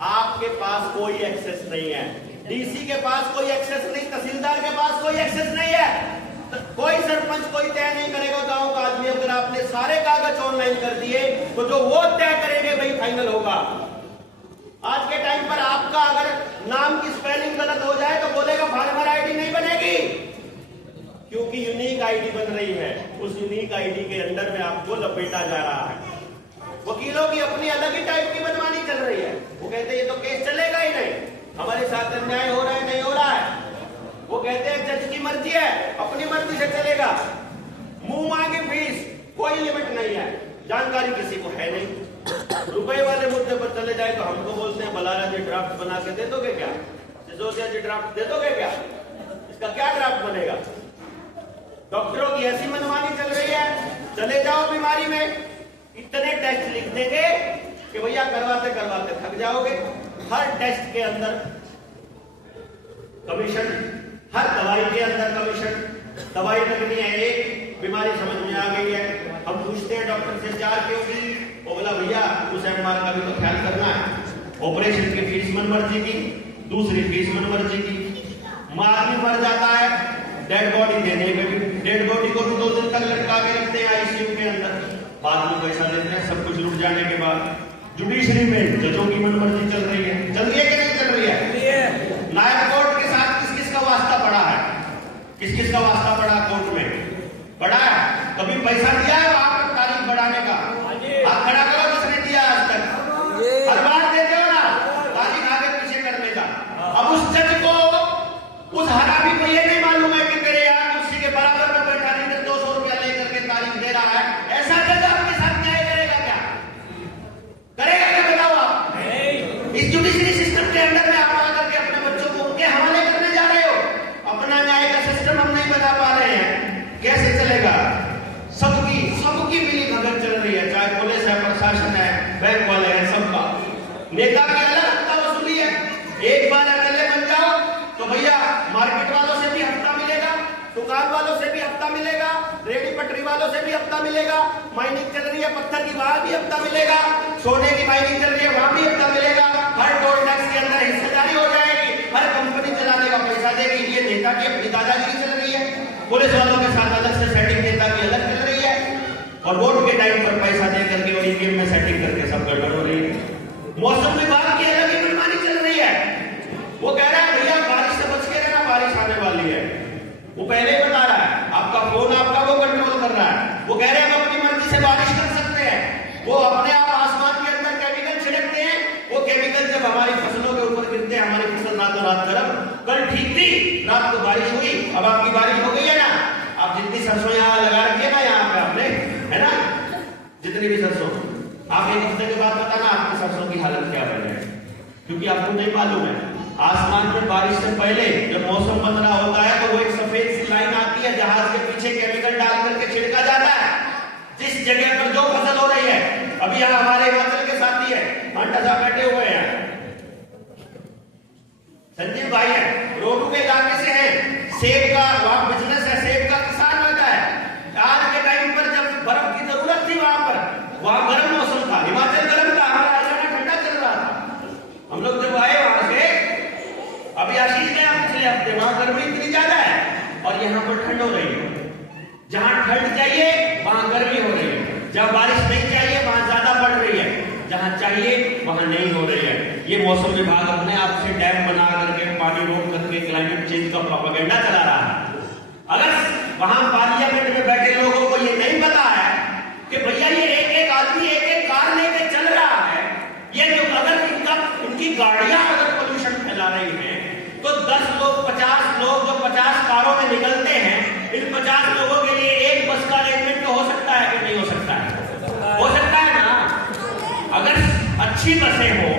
आपके पास कोई एक्सेस नहीं है, डीसी के पास कोई एक्सेस नहीं, तहसीलदार के पास कोई एक्सेस नहीं है, कोई सरपंच कोई तय नहीं करेगा गांव का आदमी। अगर आपने सारे कागज ऑनलाइन कर दिए तो जो वो तय करेंगे वही फाइनल होगा। आज के टाइम पर आपका अगर नाम की स्पेलिंग गलत हो जाए तो बोलेगा फार्मर आईडी नहीं बनेगी, क्योंकि यूनिक आईडी बन रही है। उस यूनिक आईडी के अंदर में आपको लपेटा जा रहा है। वकीलों की अपनी अलग ही टाइप की मनमानी चल रही है। वो कहते हैं ये तो केस चलेगा ही नहीं, हमारे साथ अन्याय हो रहा है, नहीं हो रहा है। वो कहते हैं जज की मर्जी है, अपनी मर्जी से चलेगा, मुंह मांगे फीस, कोई लिमिट नहीं है, जानकारी किसी को है नहीं। रुपए वाले मुद्दे पर चले जाए तो हमको बोलते हैं बलारा जी ड्राफ्ट बना के दे दोगे क्या, सिसोदिया जी ड्राफ्ट दे दोगे क्या, इसका क्या ड्राफ्ट बनेगा। डॉक्टरों की ऐसी मनमानी चल रही है, चले जाओ बीमारी में इतने टेस्ट लिख देंगे कि भैया करवाते करवाते थक जाओगे। हर टेस्ट के अंदर कमीशन, हर दवाई के अंदर कमीशन, दवाई लगनी है एक, बीमारी समझ में आ गई है, हम पूछते हैं डॉक्टर से चार क्यों की, वो बोला भैया उस एमआर का भी तो ख्याल करना है। ऑपरेशन की फीस मनमर्जी की, दूसरी फीस मनमर्जी की, आदमी मर जाता है, डेड बॉडी देने में भी, डेड बॉडी को भी 2 दिन तक लटका के रखते हैं आईसीयू के अंदर, बाद में पैसा देते हैं सब कुछ लूट जाने के बाद। जुडिशरी में जजों की मनमर्जी चल रही है, चल रही है कि नहीं चल रही है। नायब कोर्ट के साथ किस किस का वास्ता पड़ा है, किस किस का वास्ता पड़ा कोर्ट में पड़ा है, कभी पैसा दिया है वहां पर तारीख बढ़ाने का, आप खड़ा करो जिसने दिया आज तक, हर बार देते हो ना तारीख आगे पीछे करने का। अब उस जज को, उस हरामी को ये नहीं मालूम है कि तेरे यहाँ कुर्सी के बराबर में बैठा लीडर 200 रुपया लेकर के तारीख दे रहा है, ऐसा जज आपके साथ न्याय करेगा क्या, करेगा क्या बताओ आप। इस जुडिशरी सिस्टम के अंदर में आप आकर के अपने बच्चों को उनके हवाले करने जा रहे हो, अपना न्याय का सिस्टम हम नहीं बना पा रहे हैं, कैसे चलेगा। सबकी मिली भगत चल रही है, चाहे पुलिस है, प्रशासन है, बैंक वाले हैं, सबका नेता की अलग हफ्ता वसूली है। एक बार एमएलए बन जाओ तो भैया मार्केट वालों से भी हफ्ता मिलेगा, दुकान वालों से भी हफ्ता मिलेगा, रेडी पटरी वालों से भी हफ्ता मिलेगा, माइनिंग चल रही है पत्थर की वहां भी हफ्ता मिलेगा, सोने की माइनिंग चल रही है वहां भी हफ्ता मिलेगा, हर टोल टैक्स के अंदर हिस्सेदारी हो जाएगी, हर कंपनी चलाने का पैसा देगी। ये नेता की अपनी दादागिरी चल रही है, पुलिस वालों के साथ अलग से सेटिंग नेता की अलग चल रही है, और वोट के टाइम पर पैसा दे करके वो ईवीएम में सेटिंग करके सब गड़बड़ हो रही है। मौसम विभाग की अलग ही मनमानी चल रही है, वो कह रहा है भैया बारिश से बच के रहना, बारिश आने वाली है, वो पहले ही बता रहा है, आपका फोन आपका वो कंट्रोल कर रहा है, वो कह रहे हैं हम अपनी मर्जी से बारिश कर सकते हैं, वो अपने आप आसमान के अंदर केमिकल छिड़कते हैं, वो केमिकल जब हमारी फसलों के ऊपर गिरते हैं हमारी फसल रातों रात गर्म। कल ठीक थी, रात को बारिश हुई, अब आपकी बारिश हो गई है ना, आप जितनी सरसों यहाँ लगा रखी है ना यहाँ पे आपने, है ना, जितनी भी सरसों, आप 1 हफ्ते के बाद बताना आपकी सरसों की हालत क्या बन है, क्योंकि आपको नहीं मालूम है। आसमान में बारिश से पहले जब मौसम बन रहा होता है तो वो एक सफेद सी लाइन आती है, जहाज के पीछे केमिकल डाल करके छिड़का जाता है जिस जगह पर जो फसल हो रही है। अभी यहाँ हमारे हिमाचल के साथी है, घंटा साहब बैठे हुए हैं, संजीव भाई है, रोडू के इलाके से है, सेब का वहां बिजनेस है, सेब का किसान होता है। आज के टाइम पर जब बर्फ की जरूरत थी वहां पर, वहां गर्म मौसम था, हिमाचल गर्म था, हमारा हरियाणा ठंडा चल रहा था। हम लोग जब आए वहां से, अभी आशीष गया पिछले हफ्ते, वहां गर्मी इतनी ज्यादा है और यहाँ पर ठंड हो रही है। जहां ठंड चाहिए वहां गर्मी हो रही है, जहां बारिश नहीं चाहिए वहां ज्यादा पड़ रही है, जहां चाहिए वहां नहीं हो रही है। ये मौसम विभाग अपने आप से डैम बना करके पानी रोक करके क्लाइमेट चेंज का प्रोपेगेंडा चला रहा है। अगर वहां पार्लियामेंट में बैठे लोगों को ये नहीं पता है कि भैया ये एक आदमी एक कार लेके चल रहा है, ये जो अगर इनकी गाड़ियां अगर पोल्यूशन फैला रही है तो 10 लोग 50 लोग जो 50 कारों में निकलते हैं, इन 50 लोगों के लिए एक बस का अरेंजमेंट तो हो सकता है कि नहीं हो सकता है, हो सकता है ना। अगर अच्छी बसें हो,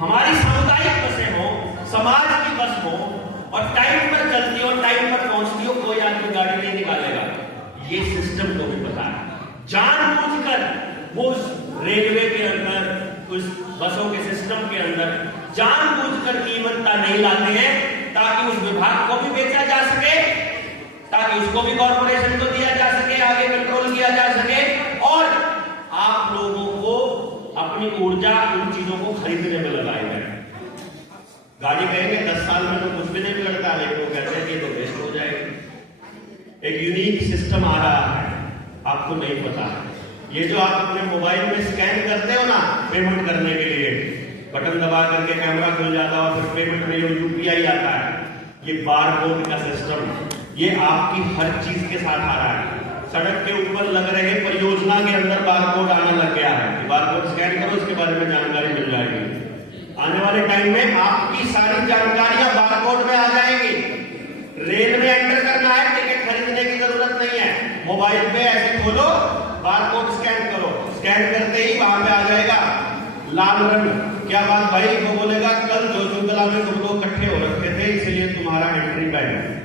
हमारी सामुदायिक बसें हो, समाज की बस हो और टाइम पर चलती हो, टाइम पर पहुंचती हो, कोई आदमी गाड़ी नहीं निकालेगा। ये सिस्टम को भी पता है, जानबूझकर वो रेलवे के अंदर, उस बसों के सिस्टम के अंदर जानबूझकर कीमतता नहीं लाते हैं ताकि उस विभाग को भी बेचा जा सके, ताकि उसको भी कॉर्पोरेशन को दिया जा सके, आगे कंट्रोल किया जा सके और आप लोगों को अपने अपनी ऊर्जा उन चीजों को खरीदने में लगाए गए। गाड़ी कहेंगे 10 साल में तो कुछ भी नहीं बिगड़ता, लेकिन वो कहते हैं कि तो वेस्ट हो जाएगी। एक यूनिक सिस्टम आ रहा है, आपको नहीं पता है। ये जो आप अपने मोबाइल में स्कैन करते हो ना पेमेंट करने के लिए, बटन दबा करके कैमरा खुल जाता है और फिर पेमेंट में जो यूपीआई आता है, ये बारकोड का सिस्टम, ये आपकी हर चीज के साथ आ रहा है। सड़क के ऊपर लग रहे परियोजना के अंदर बारकोड आने लग गया है कि बारकोड स्कैन करो, इसके बारे में जानकारी मिल जाएगी। आने वाले टाइम में आपकी सारी जानकारियां बारकोड में आ जाएंगी। रेल में एंटर करना है, टिकट खरीदने की जरूरत नहीं है, मोबाइल पे ऐसे खोलो, बारकोड स्कैन करो, स्कैन करते ही वहां पे आ जाएगा लाल रंग। क्या बात भाई? वो बोलेगा कल जोजुकला में तुम लोग इकट्ठे हो रखे थे, इसलिए तुम्हारा एंट्री बैन है।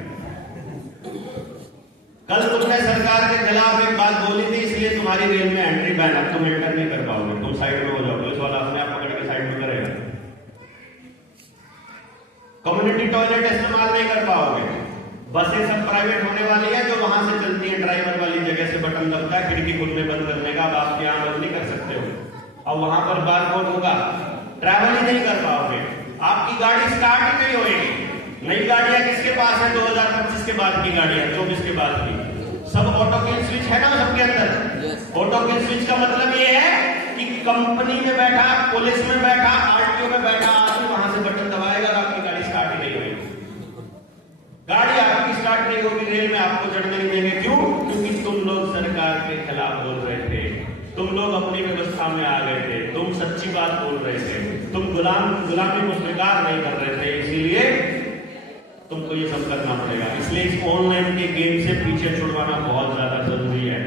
कल तुमने सरकार के खिलाफ एक बात बोली थी, इसलिए तुम्हारी रेल में एंट्री बैन, अब तुम एंटर नहीं कर पाओगे, तुम साइड में हो जाओ, पुलिस वाला अपने आप पकड़ के साइड में करेगा। कम्युनिटी टॉयलेट इस्तेमाल नहीं कर पाओगे। बसें सब प्राइवेट होने वाली है, जो वहां से चलती है ड्राइवर वाली जगह से बटन दबता है खिड़की खुलने बंद करने का, अब आप यहाँ बंद नहीं कर सकते हो। अब वहां पर बारकोड होगा, ट्रैवल ही नहीं कर पाओगे, आपकी गाड़ी स्टार्ट ही नहीं होगी। नई गाड़ियां किसके पास है? 2025 के बाद की गाड़ियां, 24 के बाद की, सब ऑटो किल स्विच है ना सबके अंदर। ऑटो किल स्विच का मतलब ये है कि कंपनी में बैठा, पुलिस में बैठा, आरटीओ में बैठा आदमी वहां से बटन दबाएगा और आपकी गाड़ी स्टार्ट ही नहीं होगी। गाड़ी आपकी स्टार्ट नहीं होगी, रेल में आपको चढ़ने नहीं देंगे। क्यों? क्योंकि तुम लोग सरकार के खिलाफ बोल रहे थे, तुम लोग अपनी व्यवस्था में आ गए थे, तुम सच्ची बात बोल रहे थे, तुम गुलामी को स्वीकार नहीं कर रहे थे, इसीलिए तुमको ये सब करना पड़ेगा। इसलिए इस ऑनलाइन के गेम से पीछे छुड़वाना बहुत ज्यादा जरूरी है।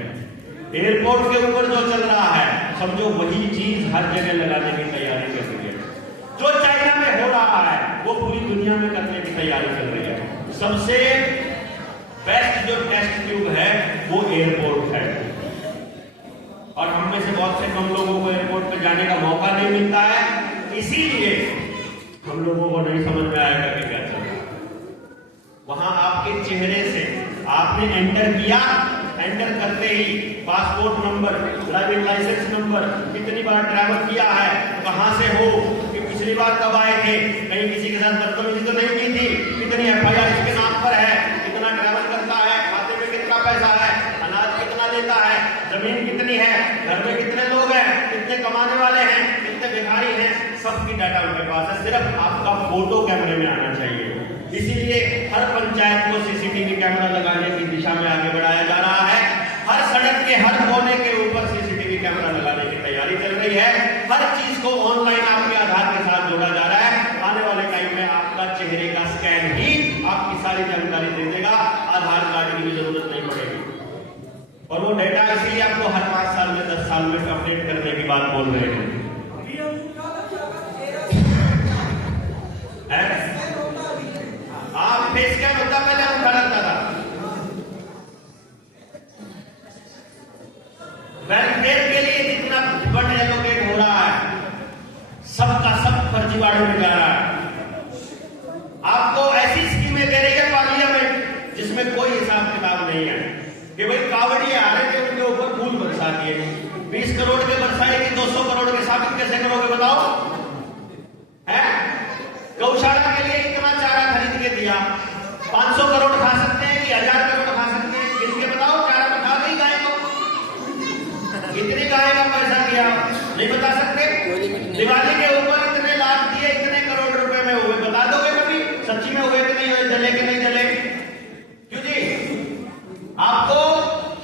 एयरपोर्ट के ऊपर जो चल रहा है, समझो वही चीज हर जगह लगाने की तैयारी कर रही है। जो चाइना में हो रहा है वो पूरी दुनिया में करने की तैयारी चल रही है। सबसे बेस्ट जो टेस्ट ट्यूब है वो एयरपोर्ट है, और हम में से बहुत से कम लोगों को एयरपोर्ट पे जाने का मौका नहीं मिलता है, इसीलिए हम लोगों को नहीं समझ में आएगा कि क्या चल रहा है। वहां आपके चेहरे से आपने एंटर किया, एंटर करते ही passport number, driving licence number, कितनी बार ट्रैवल किया है, कहां से हो, कि पिछली बार कब आए थे, कहीं किसी के साथ बदतमीजी तो नहीं की थी, कितनी एफआईआर इसके नाम पर है, कितना ट्रैवल करता है, खाते में कितना पैसा है, अनाज कितना लेता है, जमीन कितनी है, घर में कितने लोग हैं, कितने कमाने वाले हैं, कितने भिखारी हैं, सबकी डाटा उनके पास है। सिर्फ आपका फोटो कैमरे में आना चाहिए। इसीलिए हर पंचायत को सीसीटीवी कैमरा लगाने की दिशा में आगे बढ़ाया जा रहा है। हर सड़क के हर कोने के ऊपर सीसीटीवी कैमरा लगाने की तैयारी चल रही है। हर चीज को ऑनलाइन आपके आधार के साथ जोड़ा जा रहा है। आने वाले टाइम में आपका चेहरे का स्कैन ही आपकी सारी जानकारी दे देगा, आधार कार्ड की भी जरूरत नहीं पड़ेगी। और वो डेटा इसीलिए आपको हर 5 साल में 10 साल में अपडेट करने की बात बोल रहे हैं। आप फेस स्कैन होता पहले उठा लगता था, वेलफेयर के लिए जितना फंड एलोकेट हो रहा है सबका सब फर्जीवाड़े में जा रहा है। आपको ऐसी स्कीमें दे रही है पार्लियामेंट जिसमें कोई हिसाब किताब नहीं है कि भाई कावड़िए आ रहे थे उनके ऊपर फूल बरसा दिए, 20 करोड़ के बरसाएगी, 200 करोड़ के साबित कैसे करोगे बताओ? है गौशाला के लिए इतना चारा खरीद के दिया, 500 करोड़ खा सकते हैं कि 1000 करोड़ खा सकते हैं, किसके बताओ? चारा तो खा गई गाय को, कितनी गाय का पैसा दिया नहीं बता सकते। दिवाली के ऊपर इतने लाख दिए, इतने करोड़ रुपए में हुए, बता दोगे कभी सच्ची में हुए कि नहीं हुए, जले कि नहीं जले? क्यों जी? आपको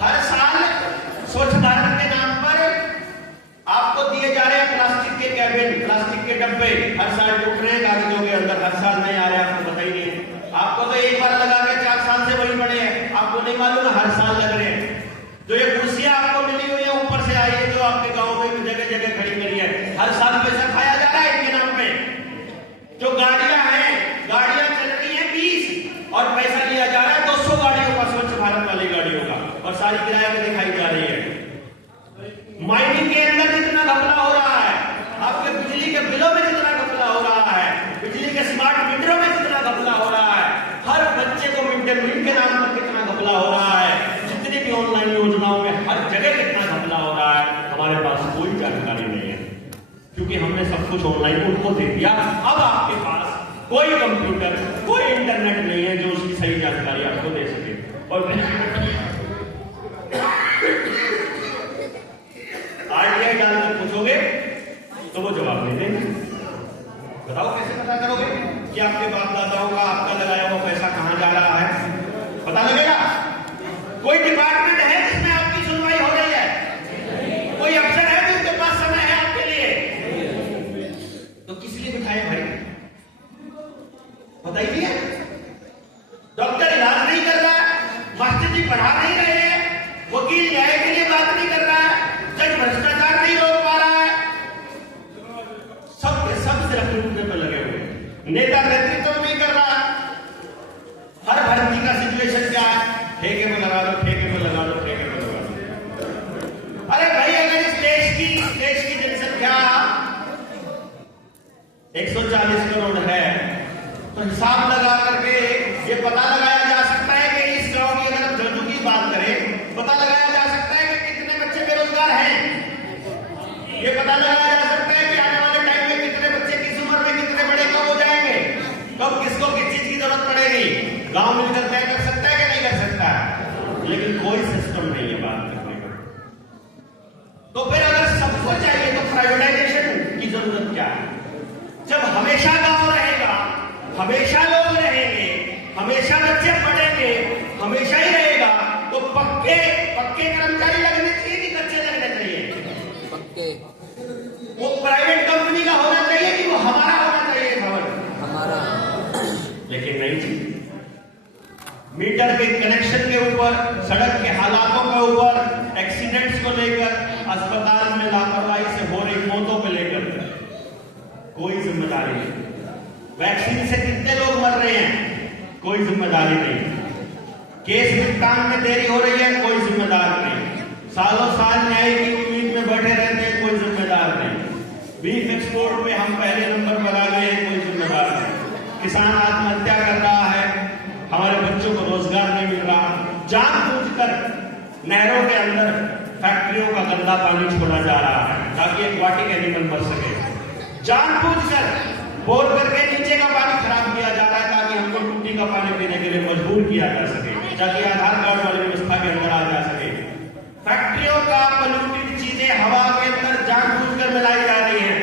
हर साल स्वच्छ भारत के नाम पर आपको दिए जा रहे हैं प्लास्टिक के कैबिन, प्लास्टिक के डब्बे, हर साल टूट रहे हैं कागजों के अंदर, हर साल नहीं आ रहे, आपको पता ही नहीं है। आपको तो एक बार लगा के 4 साल से वही पड़े हैं, आपको नहीं मालूम हर साल लग रहे हैं। जो ये कुर्सियां आपको मिली हुई है ऊपर से आई है, जो आपके गांव में जगह जगह खड़ी करी है, हर साल पैसा खाया जा रहा है इनके नाम पे। जो गाड़ियां हैं, गाड़ियां चल रही है 20 और पैसा लिया जा रहा है 200 गाड़ियों का, स्वच्छ भारत वाली गाड़ियों का, और सारी किराए में दिखाई जा रही है। माइनिंग के अंदर जितना घपला हो रहा है, आपके बिजली के बिलों में जितना घपला हो रहा है, बिजली के स्मार्ट मीटरों में जितना घपला हो रहा है, हर बच्चे को मिड डे मील के नाम पर कितना घपला हो रहा है, जितनी भी ऑनलाइन योजनाओं में हर जगह कितना घपला हो रहा है, हमारे पास कोई जानकारी नहीं है। कुछ ऑनलाइन उनको दे दिया। अब आपके पास कोई कंप्यूटर, कोई इंटरनेट नहीं है जो उसकी सही जानकारी आपको दे सके। और आरटीआई डालकर पूछोगे तो वो जवाब नहीं देंगे। बताओ कैसे पता करोगे कि आपके बाप दादाओं का आपका लगाया हुआ पैसा कहां जा रहा है? पता लगेगा? कोई डिपार्टमेंट है जिसमें आपकी सुनवाई हो रही है? कोई अफसर है जिसके पास समय है आपके लिए? तो किस लिए बिठाए भाई? बताइए। डॉक्टर इलाज नहीं कर रहा है, मास्टर जी पढ़ा नहीं रहे हैं, वकील न्याय के लिए बात नहीं कर रहा है, जज भ्रष्टाचार नहीं रोक पा रहा है, सबके सब सिर्फ लूटने पर लगे हुए, नेता नेतृत्व नहीं कर रहा। हर भर्ती का सिचुएशन क्या है? ठेके में लगा दो, ठेके में लगा दो, ठेके में लगा दो। अरे भाई, अगर इस देश की जनसंख्या 140 करोड़ है तो हिसाब लगा करके ये पता लगाया जा सकता है कि इस गांव की, अगर हम झुंझुनू की बात करें, पता लगाया जा सकता है कि कितने बच्चे बेरोजगार हैं। ये पता लगाया जा सकता है कि आने वाले टाइम में कितने बच्चे किस उम्र में कितने बड़े कब हो जाएंगे, कब किसको किस चीज की जरूरत पड़ेगी। गांव मिलकर तय कर सकता है कि नहीं कर सकता है? लेकिन कोई सिस्टम नहीं है बात करने का। तो फिर अगर सबको चाहिए तो प्राइवेटाइजेशन की जरूरत क्या है? जब हमेशा गांव रहेगा, हमेशा लोग रहेंगे, हमेशा बच्चे पढ़ेंगे, हमेशा ही रहेगा, तो पक्के कर्मचारी लगने चाहिए कि कच्चे लगने चाहिए? पक्के। वो प्राइवेट कंपनी का होना चाहिए कि वो हमारा होना चाहिए भवन? हमारा। लेकिन नहीं जी, मीटर के कनेक्शन के ऊपर, सड़क के हालातों के ऊपर, एक्सीडेंट्स को लेकर, अस्पताल में लापरवाही से हो रही मौतों को लेकर कोई जिम्मेदारी नहीं। वैक्सीन से कितने लोग मर रहे हैं, कोई जिम्मेदारी नहीं। केस निपटान में देरी हो रही है, कोई जिम्मेदार नहीं। सालों साल न्याय की उम्मीद में बैठे रहते हैं, कोई जिम्मेदार नहीं। बीफ एक्सपोर्ट में हम पहले नंबर पर आ गए हैं, कोई जिम्मेदार नहीं। किसान आत्महत्या कर रहा है, हमारे बच्चों को रोजगार नहीं मिल रहा। जानबूझकर नहरों के अंदर फैक्ट्रियों का गंदा पानी छोड़ा जा रहा है ताकि एक्वाटिक एनिमल मर सके। जानबूझकर बोर करके नीचे का पानी खराब किया जा रहा है ताकि हमको टूटी का पानी पीने के लिए मजबूर किया जा सके, ताकि आधार कार्ड वाली व्यवस्था के अंदर आ जा सके। फैक्ट्रियों का पॉल्यूटेड चीजें हवा के अंदर जानबूझकर मिलाई जा रही है।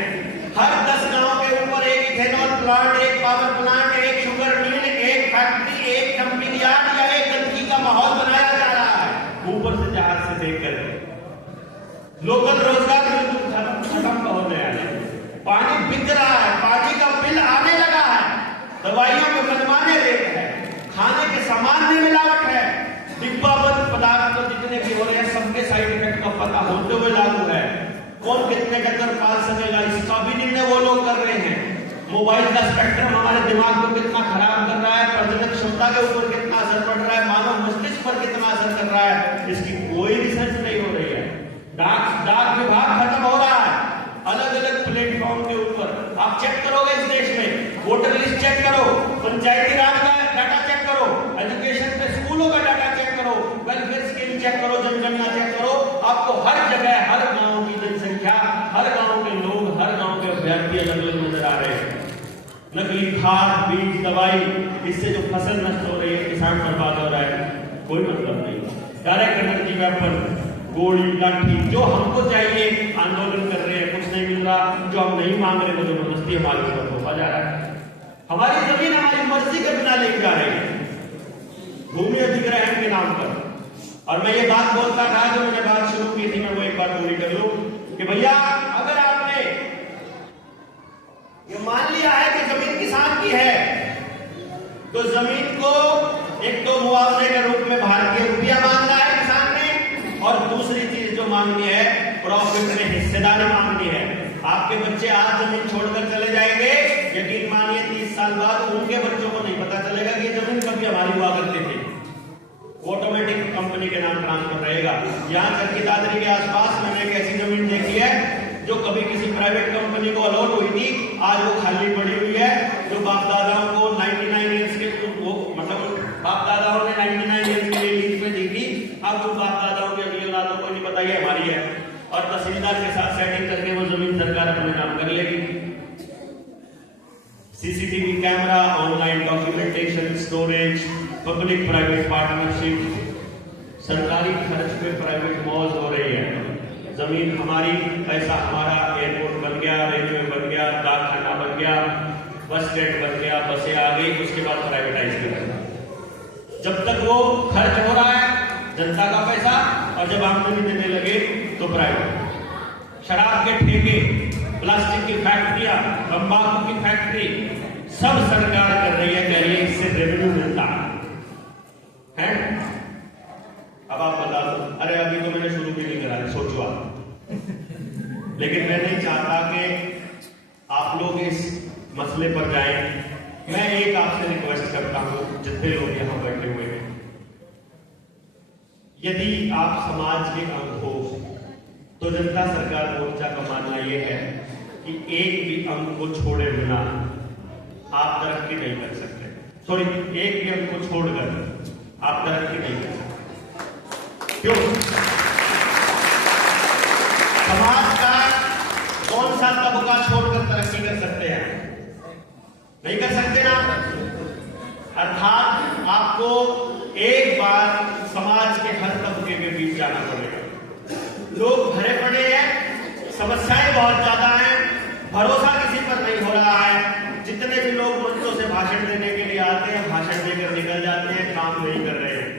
हर 10 गांव के ऊपर एक इथेनॉल प्लांट, एक पावर प्लांट, एक शुगर मिल, एक फैक्ट्री, एक डंपिंग यार्ड या एक गंदगी का माहौल बनाया जा रहा है ऊपर से जहाज से देख कर। लोकल रोजगार बिल्कुल खत्म होने वाला है। पानी बिक रहा है, पानी का बिल आने लगा है, दवाइयों में मनमाने रेट है, खाने के सामान में मिलावट है, डिब्बाबंद पदार्थ तो जितने भी हो रहे हैं सबके साइड इफेक्ट का पता होते हुए लागू है। कौन कितने कदर पाल सकेगा इसका भी निर्णय वो लोग कर रहे हैं। मोबाइल का स्पेक्ट्रम हमारे दिमाग को कितना खराब कर रहा है, प्रजनन क्षमता के ऊपर कितना असर पड़ रहा है, मानव मस्तिष्क पर कितना असर कर रहा है, इसकी कोई रिसर्च नहीं हो रही है। डाक विभाग खत्म हो रहा है। अलग अलग प्लेटफॉर्म के ऊपर आप चेक करोगे इस देश में, वोटर लिस्ट चेक करो, पंचायती राज का डाटा चेक करो, एजुकेशन पे स्कूलों का डाटा चेक करो, वेलफेयर स्कीम चेक करो, जनगणना चेक करो, आपको हर जगह हर गांव की जनसंख्या, हर गांव के लोग, हर गांव के अभ्यर्थी अलग अलग नजर आ रहे हैं। नकली खाद, बीज, दवाई, इससे जो फसल नष्ट हो रही है, किसान बर्बाद हो रहा है, कोई मतलब नहीं। डायरेक्ट एनर्जी वेपन, गोली, लाठी, जो हमको चाहिए आंदोलन कर रहे हैं, कुछ नहीं मिल रहा, जो हम नहीं मांग रहे वो जबरदस्ती हमारे ऊपर थोपा जा रहा है। हमारी जमीन हमारी मर्जी के बिना लेके जा रही है भूमि अधिग्रहण के नाम पर। और मैं ये बात बोलता था, जो मैंने बात शुरू की थी, मैं वो एक बार पूरी कर लूं कि भैया अगर आपने ये मान लिया है कि जमीन किसान की है, तो जमीन को एक तो मुआवजे के रूप में भारतीय रुपया मांगना है किसान ने, और दूसरी चीज जो मांगनी है प्रॉफिट में हिस्सेदारी मांगनी है। आपके बच्चे आज जमीन छोड़कर चले जाएंगे, यकीन मानिए 30 साल बाद उनके बच्चों को नहीं पता चलेगा कि जमीन कभी हमारी हुआ करती थी। ऑटोमेटिक कंपनी के नाम ट्रांसफर रहेगा। यहाँ चरखी दादरी के आसपास मैंने एक ऐसी जमीन देखी है जो कभी किसी प्राइवेट कंपनी को अलॉट हुई थी, आज वो खाली पड़ी हुई है। जो बाप दादाओं को 99 ईयर्स के मतलब बाप दादाओं ने 99 ईयर्स के लिए लीज पे दी थी, अब वो बाप दादाओं के अगली औलादों को नहीं पता ये हमारी है, और तहसीलदार के साथ सेटिंग करके वो जमीन सरकार अपने नाम कर लेगी। CCTV camera, online documentation, storage, public private partnership, सरकारी खर्च पे प्राइवेट मॉल्स हो रही है। जमीन हमारी, पैसा हमारा, एयरपोर्ट बन गया, रेलवे बन गया, डाकखाना बन गया, बस स्टैंड बन गया, बसें आ गई, उसके बाद प्राइवेटाइज करना। जब तक वो खर्च हो रहा है जनता का पैसा, और जब आमदनी देने लगे तो प्राइवेट। शराब के ठेके, प्लास्टिक की फैक्ट्रियां, तंबाकू की फैक्ट्री, सब सरकार कर रही है, कह रही है इससे रेवेन्यू मिलता है। अब आप बता दो, अरे अभी तो मैंने शुरू भी नहीं करा, सोचो आप। लेकिन मैं नहीं चाहता कि आप लोग इस मसले पर जाएं। मैं एक आपसे रिक्वेस्ट करता हूं, जितने लोग यहां बैठे हुए हैं, यदि आप समाज के अंग हो तो जनता सरकार मोर्चा का मानना यह है कि एक भी अंग को छोड़े बिना आप तरक्की नहीं कर सकते। सॉरी, एक भी अंग को छोड़कर आप तरक्की नहीं कर सकते। क्यों? समाज का कौन सा तबका छोड़कर तरक्की कर सकते हैं? नहीं कर सकते ना। अर्थात आपको एक बार समाज के हर तबके के बीच जाना पड़ेगा। लोग भरे पड़े हैं, समस्याएं बहुत ज्यादा हैं, भरोसा किसी पर नहीं हो रहा है। जितने भी लोग मंचों से भाषण देने के लिए आते हैं, भाषण देकर निकल जाते हैं, काम नहीं कर रहे हैं।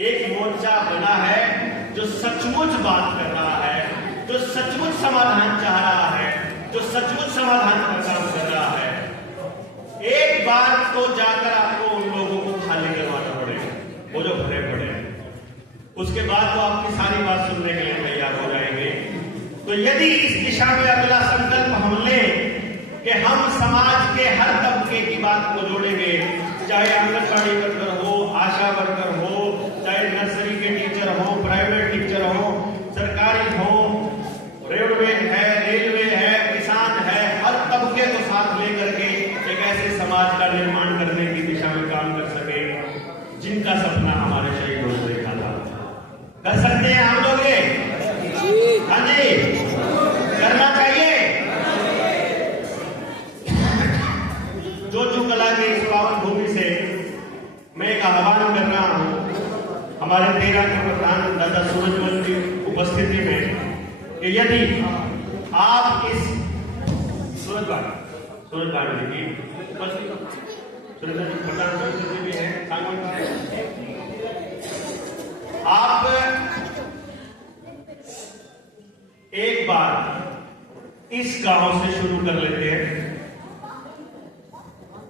एक मोर्चा बना है जो सचमुच बात कर रहा है, जो सचमुच समाधान चाह रहा है, जो सचमुच समाधान पर काम कर रहा है। एक बार तो जाकर आपको उन लोगों को खाली करवाना पड़ेगा, वो जो भरे पड़े हैं। उसके बाद वो आपकी सारी बात सुनने के लिए तैयार हो जाएंगे। तो यदि इस दिशा में अगला संकल्प हम लें कि हम समाज के हर तबके की बात को जोड़ेंगे, चाहे आंगनबाड़ी वर्कर हो, आशा वर्कर हो, चाहे नर्सरी के टीचर हो, प्राइवेट टीचर हो, सरकारी हो, रेलवे है, किसान है, हर तबके को साथ लेकर के एक ऐसे समाज का निर्माण करने की दिशा में काम कर सके जिनका सपना हमारे शहीदों ने देखा था। कर सकते हैं हम लोग ये? हाँ जी, करना चाहिए। जोजू कला के इस पावन भूमि से मैं एक आह्वान कर रहा हूं हमारे 13 के प्रधान दादा सूरजमल की उपस्थिति में कि यदि आप इस सूरज गांधी की उपस्थिति, प्रधान भी है, आप एक बार इस गांव से शुरू कर लेते हैं।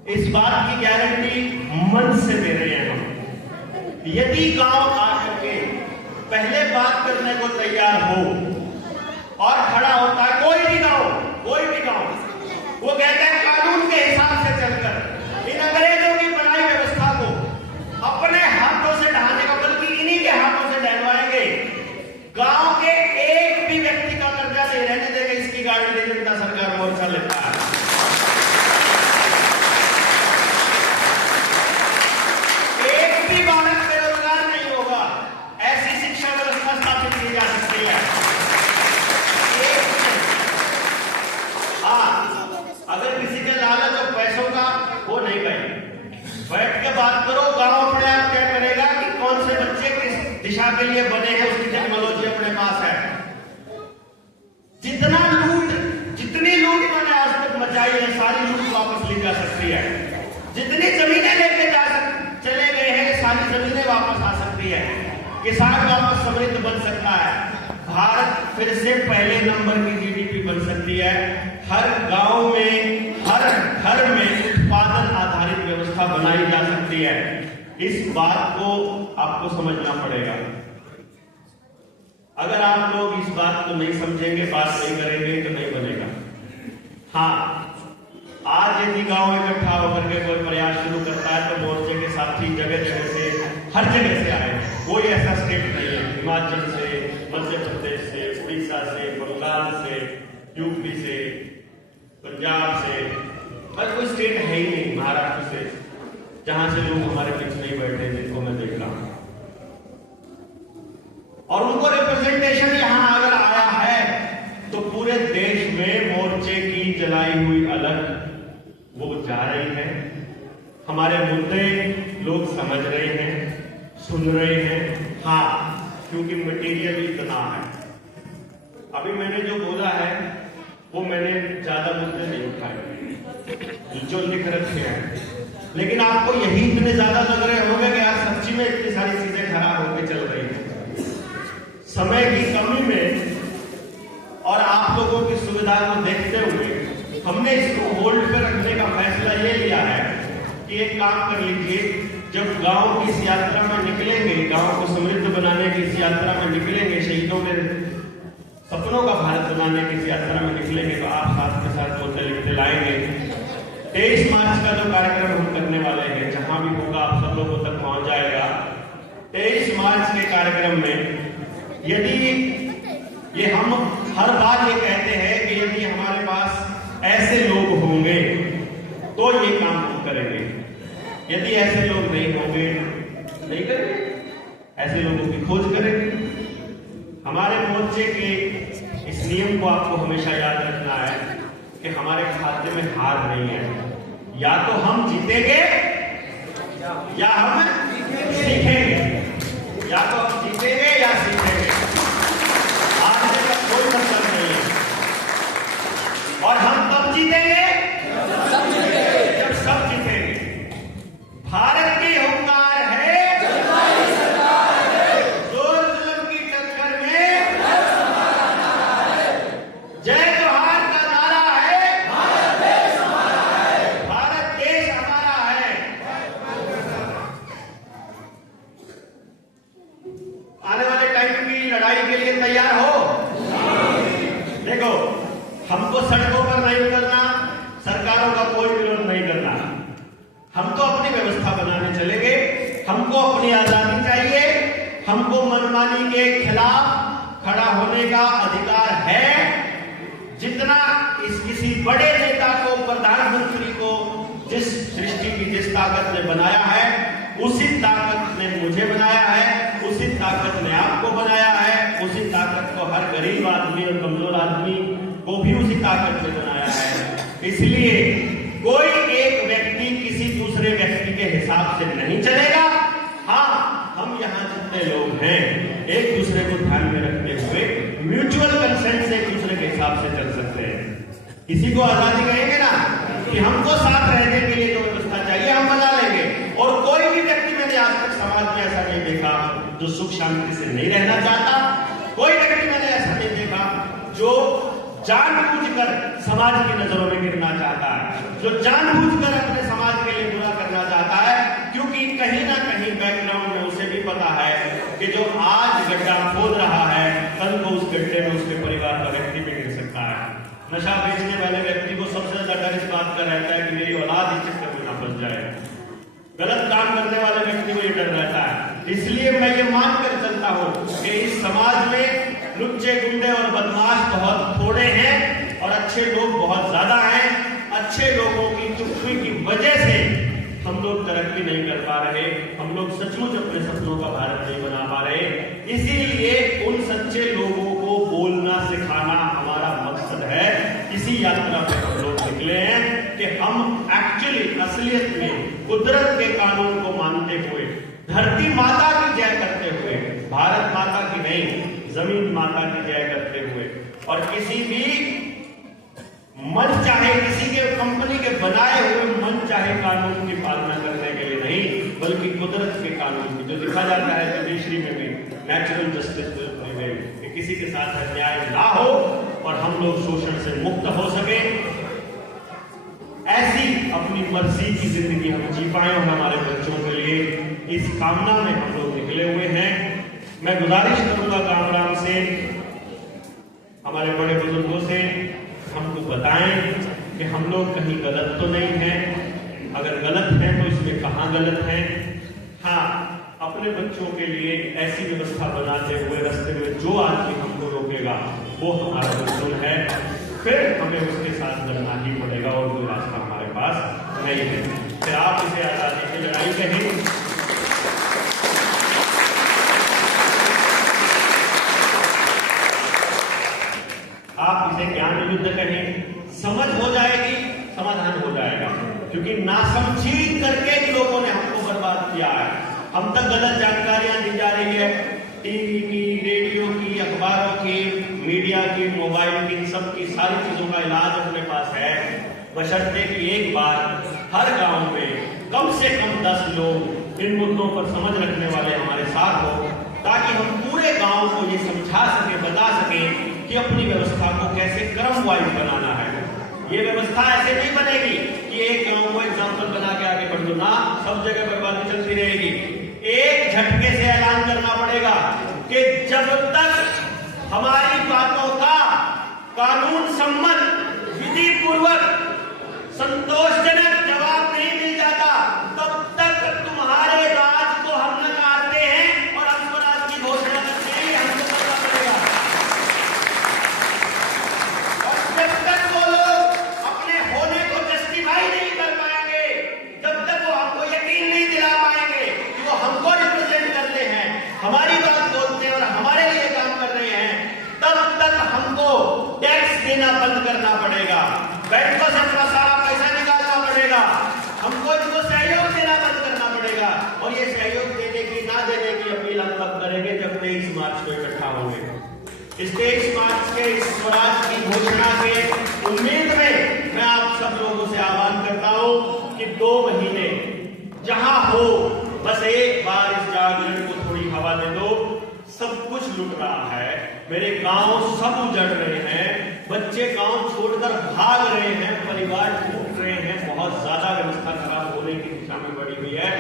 इस बात की गारंटी मन से दे रहे हैं हम। यदि गांव आकर के पहले बात करने को तैयार हो और खड़ा होता है, कोई भी गांव, वो कहता है कानून के हिसाब से चलकर इन अंग्रेजों की बनाई व्यवस्था को अपने हाथों से ढहाने का, बल्कि इन्हीं के हाथों से ढहलवाएंगे, गांव के एक भी व्यक्ति का कर्जा नहीं रहने देगा, इसकी गारंटी जनता सरकार मोर्चा लेता है। एक भी बालक बेरोजगार नहीं होगा, ऐसी शिक्षा व्यवस्था स्थापित की जा सकती है। अगर किसी का लालच और पैसों का, वो नहीं कहेंगे। बैठ के बात करो, गांव अपने आप क्या करेगा कि कौन से बच्चे किस दिशा के लिए बने हैं, उसकी टेक्नोलॉजी अपने पास है। जितनी लूट मैंने आज तक मचाई है, सारी लूट वापस ली जा सकती है। जितनी जमीनें लेके चले गए हैं, सारी जमीनें वापस आ सकती है। किसान वापस समृद्ध बन सकता है। भारत फिर से पहले नंबर की जीडीपी बन सकती है। हर गांव में, हर घर में उत्पादन आधारित व्यवस्था बनाई जा सकती है। इस बात को आपको समझना पड़ेगा। अगर आप लोग इस बात को नहीं समझेंगे, बात नहीं करेंगे तो नहीं बनेगा। हाँ, आज यदि गांव इकट्ठा होकर के कोई प्रयास शुरू करता है तो मोर्चे के साथी जगह जगह से, हर जगह से आए। कोई ऐसा स्टेट नहीं है, हिमाचल से, मध्य प्रदेश से, उड़ीसा से, बंगाल से, यूपी से, पंजाब से, बस कोई स्टेट है ही नहीं, महाराष्ट्र से, जहां से लोग हमारे बीच नहीं बैठे, जिनको मैं देख रहा हूं। और उनको रिप्रेजेंटेशन यहां अगर आया है तो पूरे देश में मोर्चे की जलाई हुई अलग वो जा रही है। हमारे मुद्दे लोग समझ रहे हैं, सुन रहे हैं। हाँ, क्योंकि मटेरियल इतना है। अभी मैंने जो बोला है वो मैंने ज्यादा मुद्दे नहीं उठाए जो लिख रखे हैं, लेकिन आपको यही इतने ज्यादा लग रहे होंगे कि यार सच्ची में इतनी सारी चीजें खराब होकर चल रही हैं। समय की कमी में और आप लोगों की सुविधा को देखते हुए हमने इसको होल्ड पे रखने का फैसला ये लिया है कि एक काम कर लीजिए, जब गांव की इस यात्रा में निकलेंगे, गांव को समृद्ध बनाने की इस यात्रा में निकलेंगे, शहीदों के सपनों का भारत बनाने की इस यात्रा में निकलेंगे, तो आप साथ के साथ बोलते लिखते लाएंगे। 23 मार्च का जो कार्यक्रम हम करने वाले हैं, जहां भी होगा आप सब लोगों तक पहुंच जाएगा। 23 मार्च के कार्यक्रम में यदि ये हम हर बार ये कहते हैं कि यदि हमारे पास ऐसे लोग होंगे तो ये काम हम करेंगे, यदि ऐसे लोग नहीं होंगे नहीं करेंगे, ऐसे लोगों की खोज करेंगे। हमारे मोर्चे के इस नियम को आपको हमेशा याद रखना है कि हमारे खाते में हार नहीं है। या तो हम जीतेंगे या हम सीखेंगे, या तो हम जीतेंगे या सीखेंगे। हारने का कोई मतलब नहीं है। और हम तब जीतेंगे जब सब जीतेंगे। भारत की हुंकार है, जोर जुल्म की टक्कर में जय जोहार का नारा है। भारत देश हमारा है, भारत देश हमारा है। आने वाले टाइम की लड़ाई के लिए तैयार हो। देखो, हमको सड़कों पर नहीं उतरना, सरकारों का कोई विरोध नहीं करना। हम तो अपनी व्यवस्था बनाने चलेंगे। हमको अपनी आजादी चाहिए। हमको मनमानी के खिलाफ खड़ा होने का अधिकार है। जितना इस किसी बड़े नेता को, प्रधानमंत्री को जिस सृष्टि की जिस ताकत ने बनाया है, उसी ताकत ने मुझे बनाया है, उसी ताकत ने आपको बनाया है, उसी ताकत को हर गरीब आदमी और कमजोर आदमी को भी उसी ताकत ने बनाया है। इसलिए कोई एक व्यक्ति किसी दूसरे व्यक्ति के हिसाब से नहीं चलेगा। हाँ, हम यहाँ जितने लोग हैं एक दूसरे को ध्यान में रखते हुए म्यूचुअल कंसेंट से एक दूसरे के हिसाब से चल सकते हैं। किसी को आजादी कहेंगे ना कि हमको साथ रहने के लिए जो व्यवस्था चाहिए हम बना लेंगे। और कोई भी व्यक्ति मैंने आज तक समाज में ऐसा नहीं देखा जो सुख शांति से नहीं रहना चाहता। कोई व्यक्ति मैंने ऐसा नहीं देखा जो जानबूझकर समाज की नजरों में गिरना चाहता है, जो जानबूझकर अपने समाज के लिए बुरा करना चाहता है। क्योंकि कहीं ना कहीं बैकग्राउंड में उसे भी पता है कि जो आज गड्ढा खोद रहा है, कल को उस गड्ढे में उसके परिवार का व्यक्ति भी गिर सकता है। नशा बेचने वाले व्यक्ति को सबसे ज्यादा डर इस बात का रहता है कि मेरी औलाद इस चक्कर में ना फंस जाए। गलत काम करने वाले व्यक्ति को ये डर रहता है। इसलिए मैं ये मानकर चलता हूं कि इस समाज में लुच्चे, गुंडे और बदमाश बहुत थोड़े हैं और अच्छे लोग बहुत ज्यादा हैं। अच्छे लोगों की चुप्पी की वजह से हम लोग तरक्की नहीं कर पा रहे, हम लोग सचमुच अपने सपनों का भारत नहीं बना पा रहे। इसीलिए उन सच्चे लोगों को बोलना सिखाना हमारा मकसद है। इसी यात्रा पे हम लोग निकले हैं कि हम एक्चुअली असलियत में कुदरत के कानून को मानते हुए, धरती माता की जय करते हुए, भारत माता की नहीं जमीन माता की जय करते हुए, और किसी भी मन चाहे किसी के कंपनी के बनाए हुए मन चाहे कानून की पालना करने के लिए नहीं, बल्कि कुदरत के कानून की, जो लिखा जाता है ज्योतिषी में भी, नेचुरल जस्टिस विल प्रिवेल, कि किसी के साथ अन्याय ना हो और हम लोग शोषण से मुक्त हो सके। ऐसी अपनी मर्जी की जिंदगी हम जी पाए और हमारे बच्चों के लिए, इस कामना में हम लोग निकले हुए हैं। मैं गुजारिश करूंगा कामराम से, हमारे बड़े बुजुर्गों से, हमको बताएं कि हम लोग कहीं गलत तो नहीं हैं। अगर गलत हैं तो इसमें कहां गलत हैं। हाँ, अपने बच्चों के लिए ऐसी व्यवस्था बनाते हुए रास्ते में जो आदमी हमको रोकेगा वो हमारा दुश्मन है, फिर हमें उसके साथ लड़ना ही पड़ेगा और कोई रास्ता हमारे पास नहीं है। फिर आप इसे आजादी की लड़ाई कहें, आप इसे ज्ञान युद्ध कहें, समझ हो जाएगी, समाधान हो जाएगा। क्योंकि नासमझी करके लोगों ने हमको बर्बाद किया है। हम तक गलत जानकारियां दी जा रही है, टीवी की, रेडियो की, अखबारों की, मीडिया की, मोबाइल की, सब की सारी चीजों का इलाज अपने पास है, बशर्ते कि एक बार हर गांव में कम से कम 10 लोग इन मुद्दों पर समझ रखने वाले हमारे साथ हो, ताकि हम पूरे गांव को ये समझा सके, बता सके कि अपनी व्यवस्था को कैसे क्रम वाइज बनाना है। ये व्यवस्था ऐसे नहीं बनेगी कि एक गांव को एग्जाम्पल बना के आगे बढ़ दो ना, सब जगह बर्बादी चलती रहेगी। एक झटके से ऐलान करना पड़ेगा कि जब तक हमारी बातों का कानून सम्मत, विधि पूर्वक, संतोषजनक जवाब नहीं मिल जाता, तब तक तुम्हारे राज को हम नकारते हैं और हम स्वराज की घोषणा करते हैं, हमको करना पड़ेगा। और जब तक वो लोग अपने होने को जस्टिफाई नहीं कर पाएंगे, जब तक वो हमको यकीन नहीं दिला पाएंगे कि वो हमको रिप्रेजेंट करते हैं, हमारी बात बोलते हैं और हमारे लिए काम कर रहे हैं, तब तक हमको टैक्स देना बंद करना पड़ेगा, बैंकों से अपना सारा पैसा निकालना पड़ेगा, हमको इनको सहयोग देना बंद करना पड़ेगा। और ये सहयोग देने की ना देने की अपील हम तब करेंगे जब 23 मार्च को इकट्ठा होंगे। इस 23 मार्च के इस स्वराज की घोषणा के उम्मीद में मैं आप सब लोगों से आह्वान करता हूं कि 2 महीने जहां हो, बस एक बार इस जागरण को थोड़ी हवा दे दो। सब कुछ लुट रहा है, मेरे गांव सब उजड़ रहे हैं, बच्चे गांव छोड़कर भाग रहे हैं, परिवार टूट रहे हैं, बहुत ज्यादा व्यवस्था खराब होने की दिशा में बढ़ी हुई है।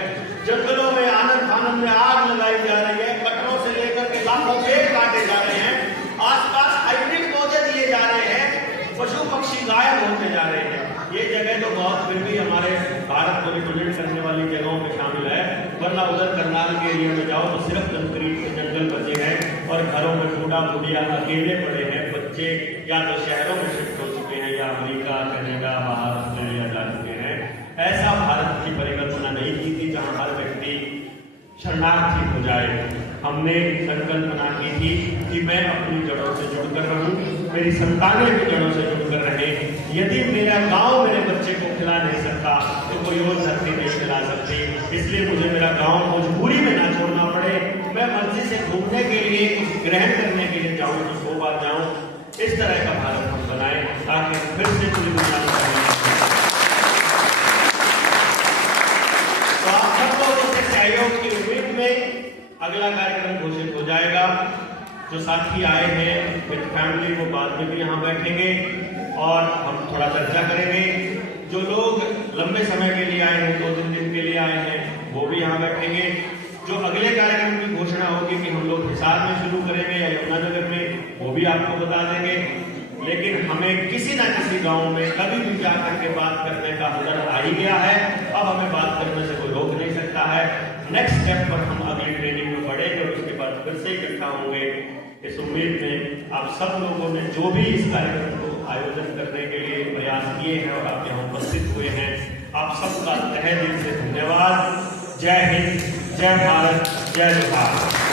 जंगलों में आनंद फानंद में आग लगाई जा रही है, कटरों से लेकर के लाखों पेड़ काटे जा रहे हैं, आसपास हाइब्रिड पौधे दिए जा रहे हैं, पशु पक्षी गायब होते जा रहे हैं। ये जगह तो बहुत फिर भी हमारे भारत को रिप्रेजेंट करने वाली जगहों में शामिल है, वरना उधर करनाल के एरिया में जाओ तो सिर्फ कंक्रीट के जंगल बचे हैं और घरों में बूढ़ा बुढ़िया अकेले पड़े हैं, बच्चे या तो शहरों में शिफ्ट हो चुके हैं या अमेरिका, कनाडा, बाहर ऑस्ट्रेलिया जा चुके हैं। ऐसा भारत की परिकल्पना नहीं की थी जहां हर व्यक्ति शरणार्थी हो जाए। हमने संकल्पना की थी कि मैं अपनी जड़ों से जुड़कर रहूं, मेरी संतानें भी जड़ों से जुड़कर रहे। यदि मेरा गांव मेरे बच्चे को खिला नहीं सकता तो कोई और धरती नहीं खिला सकती, इसलिए मुझे मेरा गांव मजबूरी में ना छोड़ना पड़े। मैं मर्जी से घूमने के लिए, कुछ ग्रहण करने के लिए जाऊं तो 100 बार जाऊं। इस तरह का भारत हम बनाए ताकि फिर से पूरी दुनिया में तो आप सब लोगों से सहयोग की उम्मीद में अगला कार्यक्रम घोषित हो जाएगा। जो साथी आए हैं विद फैमिली वो बाद में भी यहाँ बैठेंगे और हम थोड़ा चर्चा करेंगे। जो लोग लंबे समय के लिए आए हैं, 2-3 दिन के लिए आए हैं, वो भी यहाँ बैठेंगे। जो अगले कार्यक्रम की घोषणा होगी कि हम लोग हिसार में शुरू करेंगे या यमुनानगर में, वो भी आपको बता देंगे। लेकिन हमें किसी न किसी गांव में कभी भी जाकर के बात करने का हुनर आ ही गया है, अब हमें बात करने से कोई रोक नहीं सकता है। नेक्स्ट स्टेप पर हम अगली ट्रेनिंग में बढ़ेंगे और उसके बाद फिर से इकट्ठा होंगे। इस उम्मीद में आप सब लोगों ने जो भी इस कार्यक्रम को आयोजन करने के लिए प्रयास किए हैं और आप यहाँ उपस्थित हुए हैं, आप सबका तहे दिल से धन्यवाद। जय हिंद, जय भारत, जय बिहार।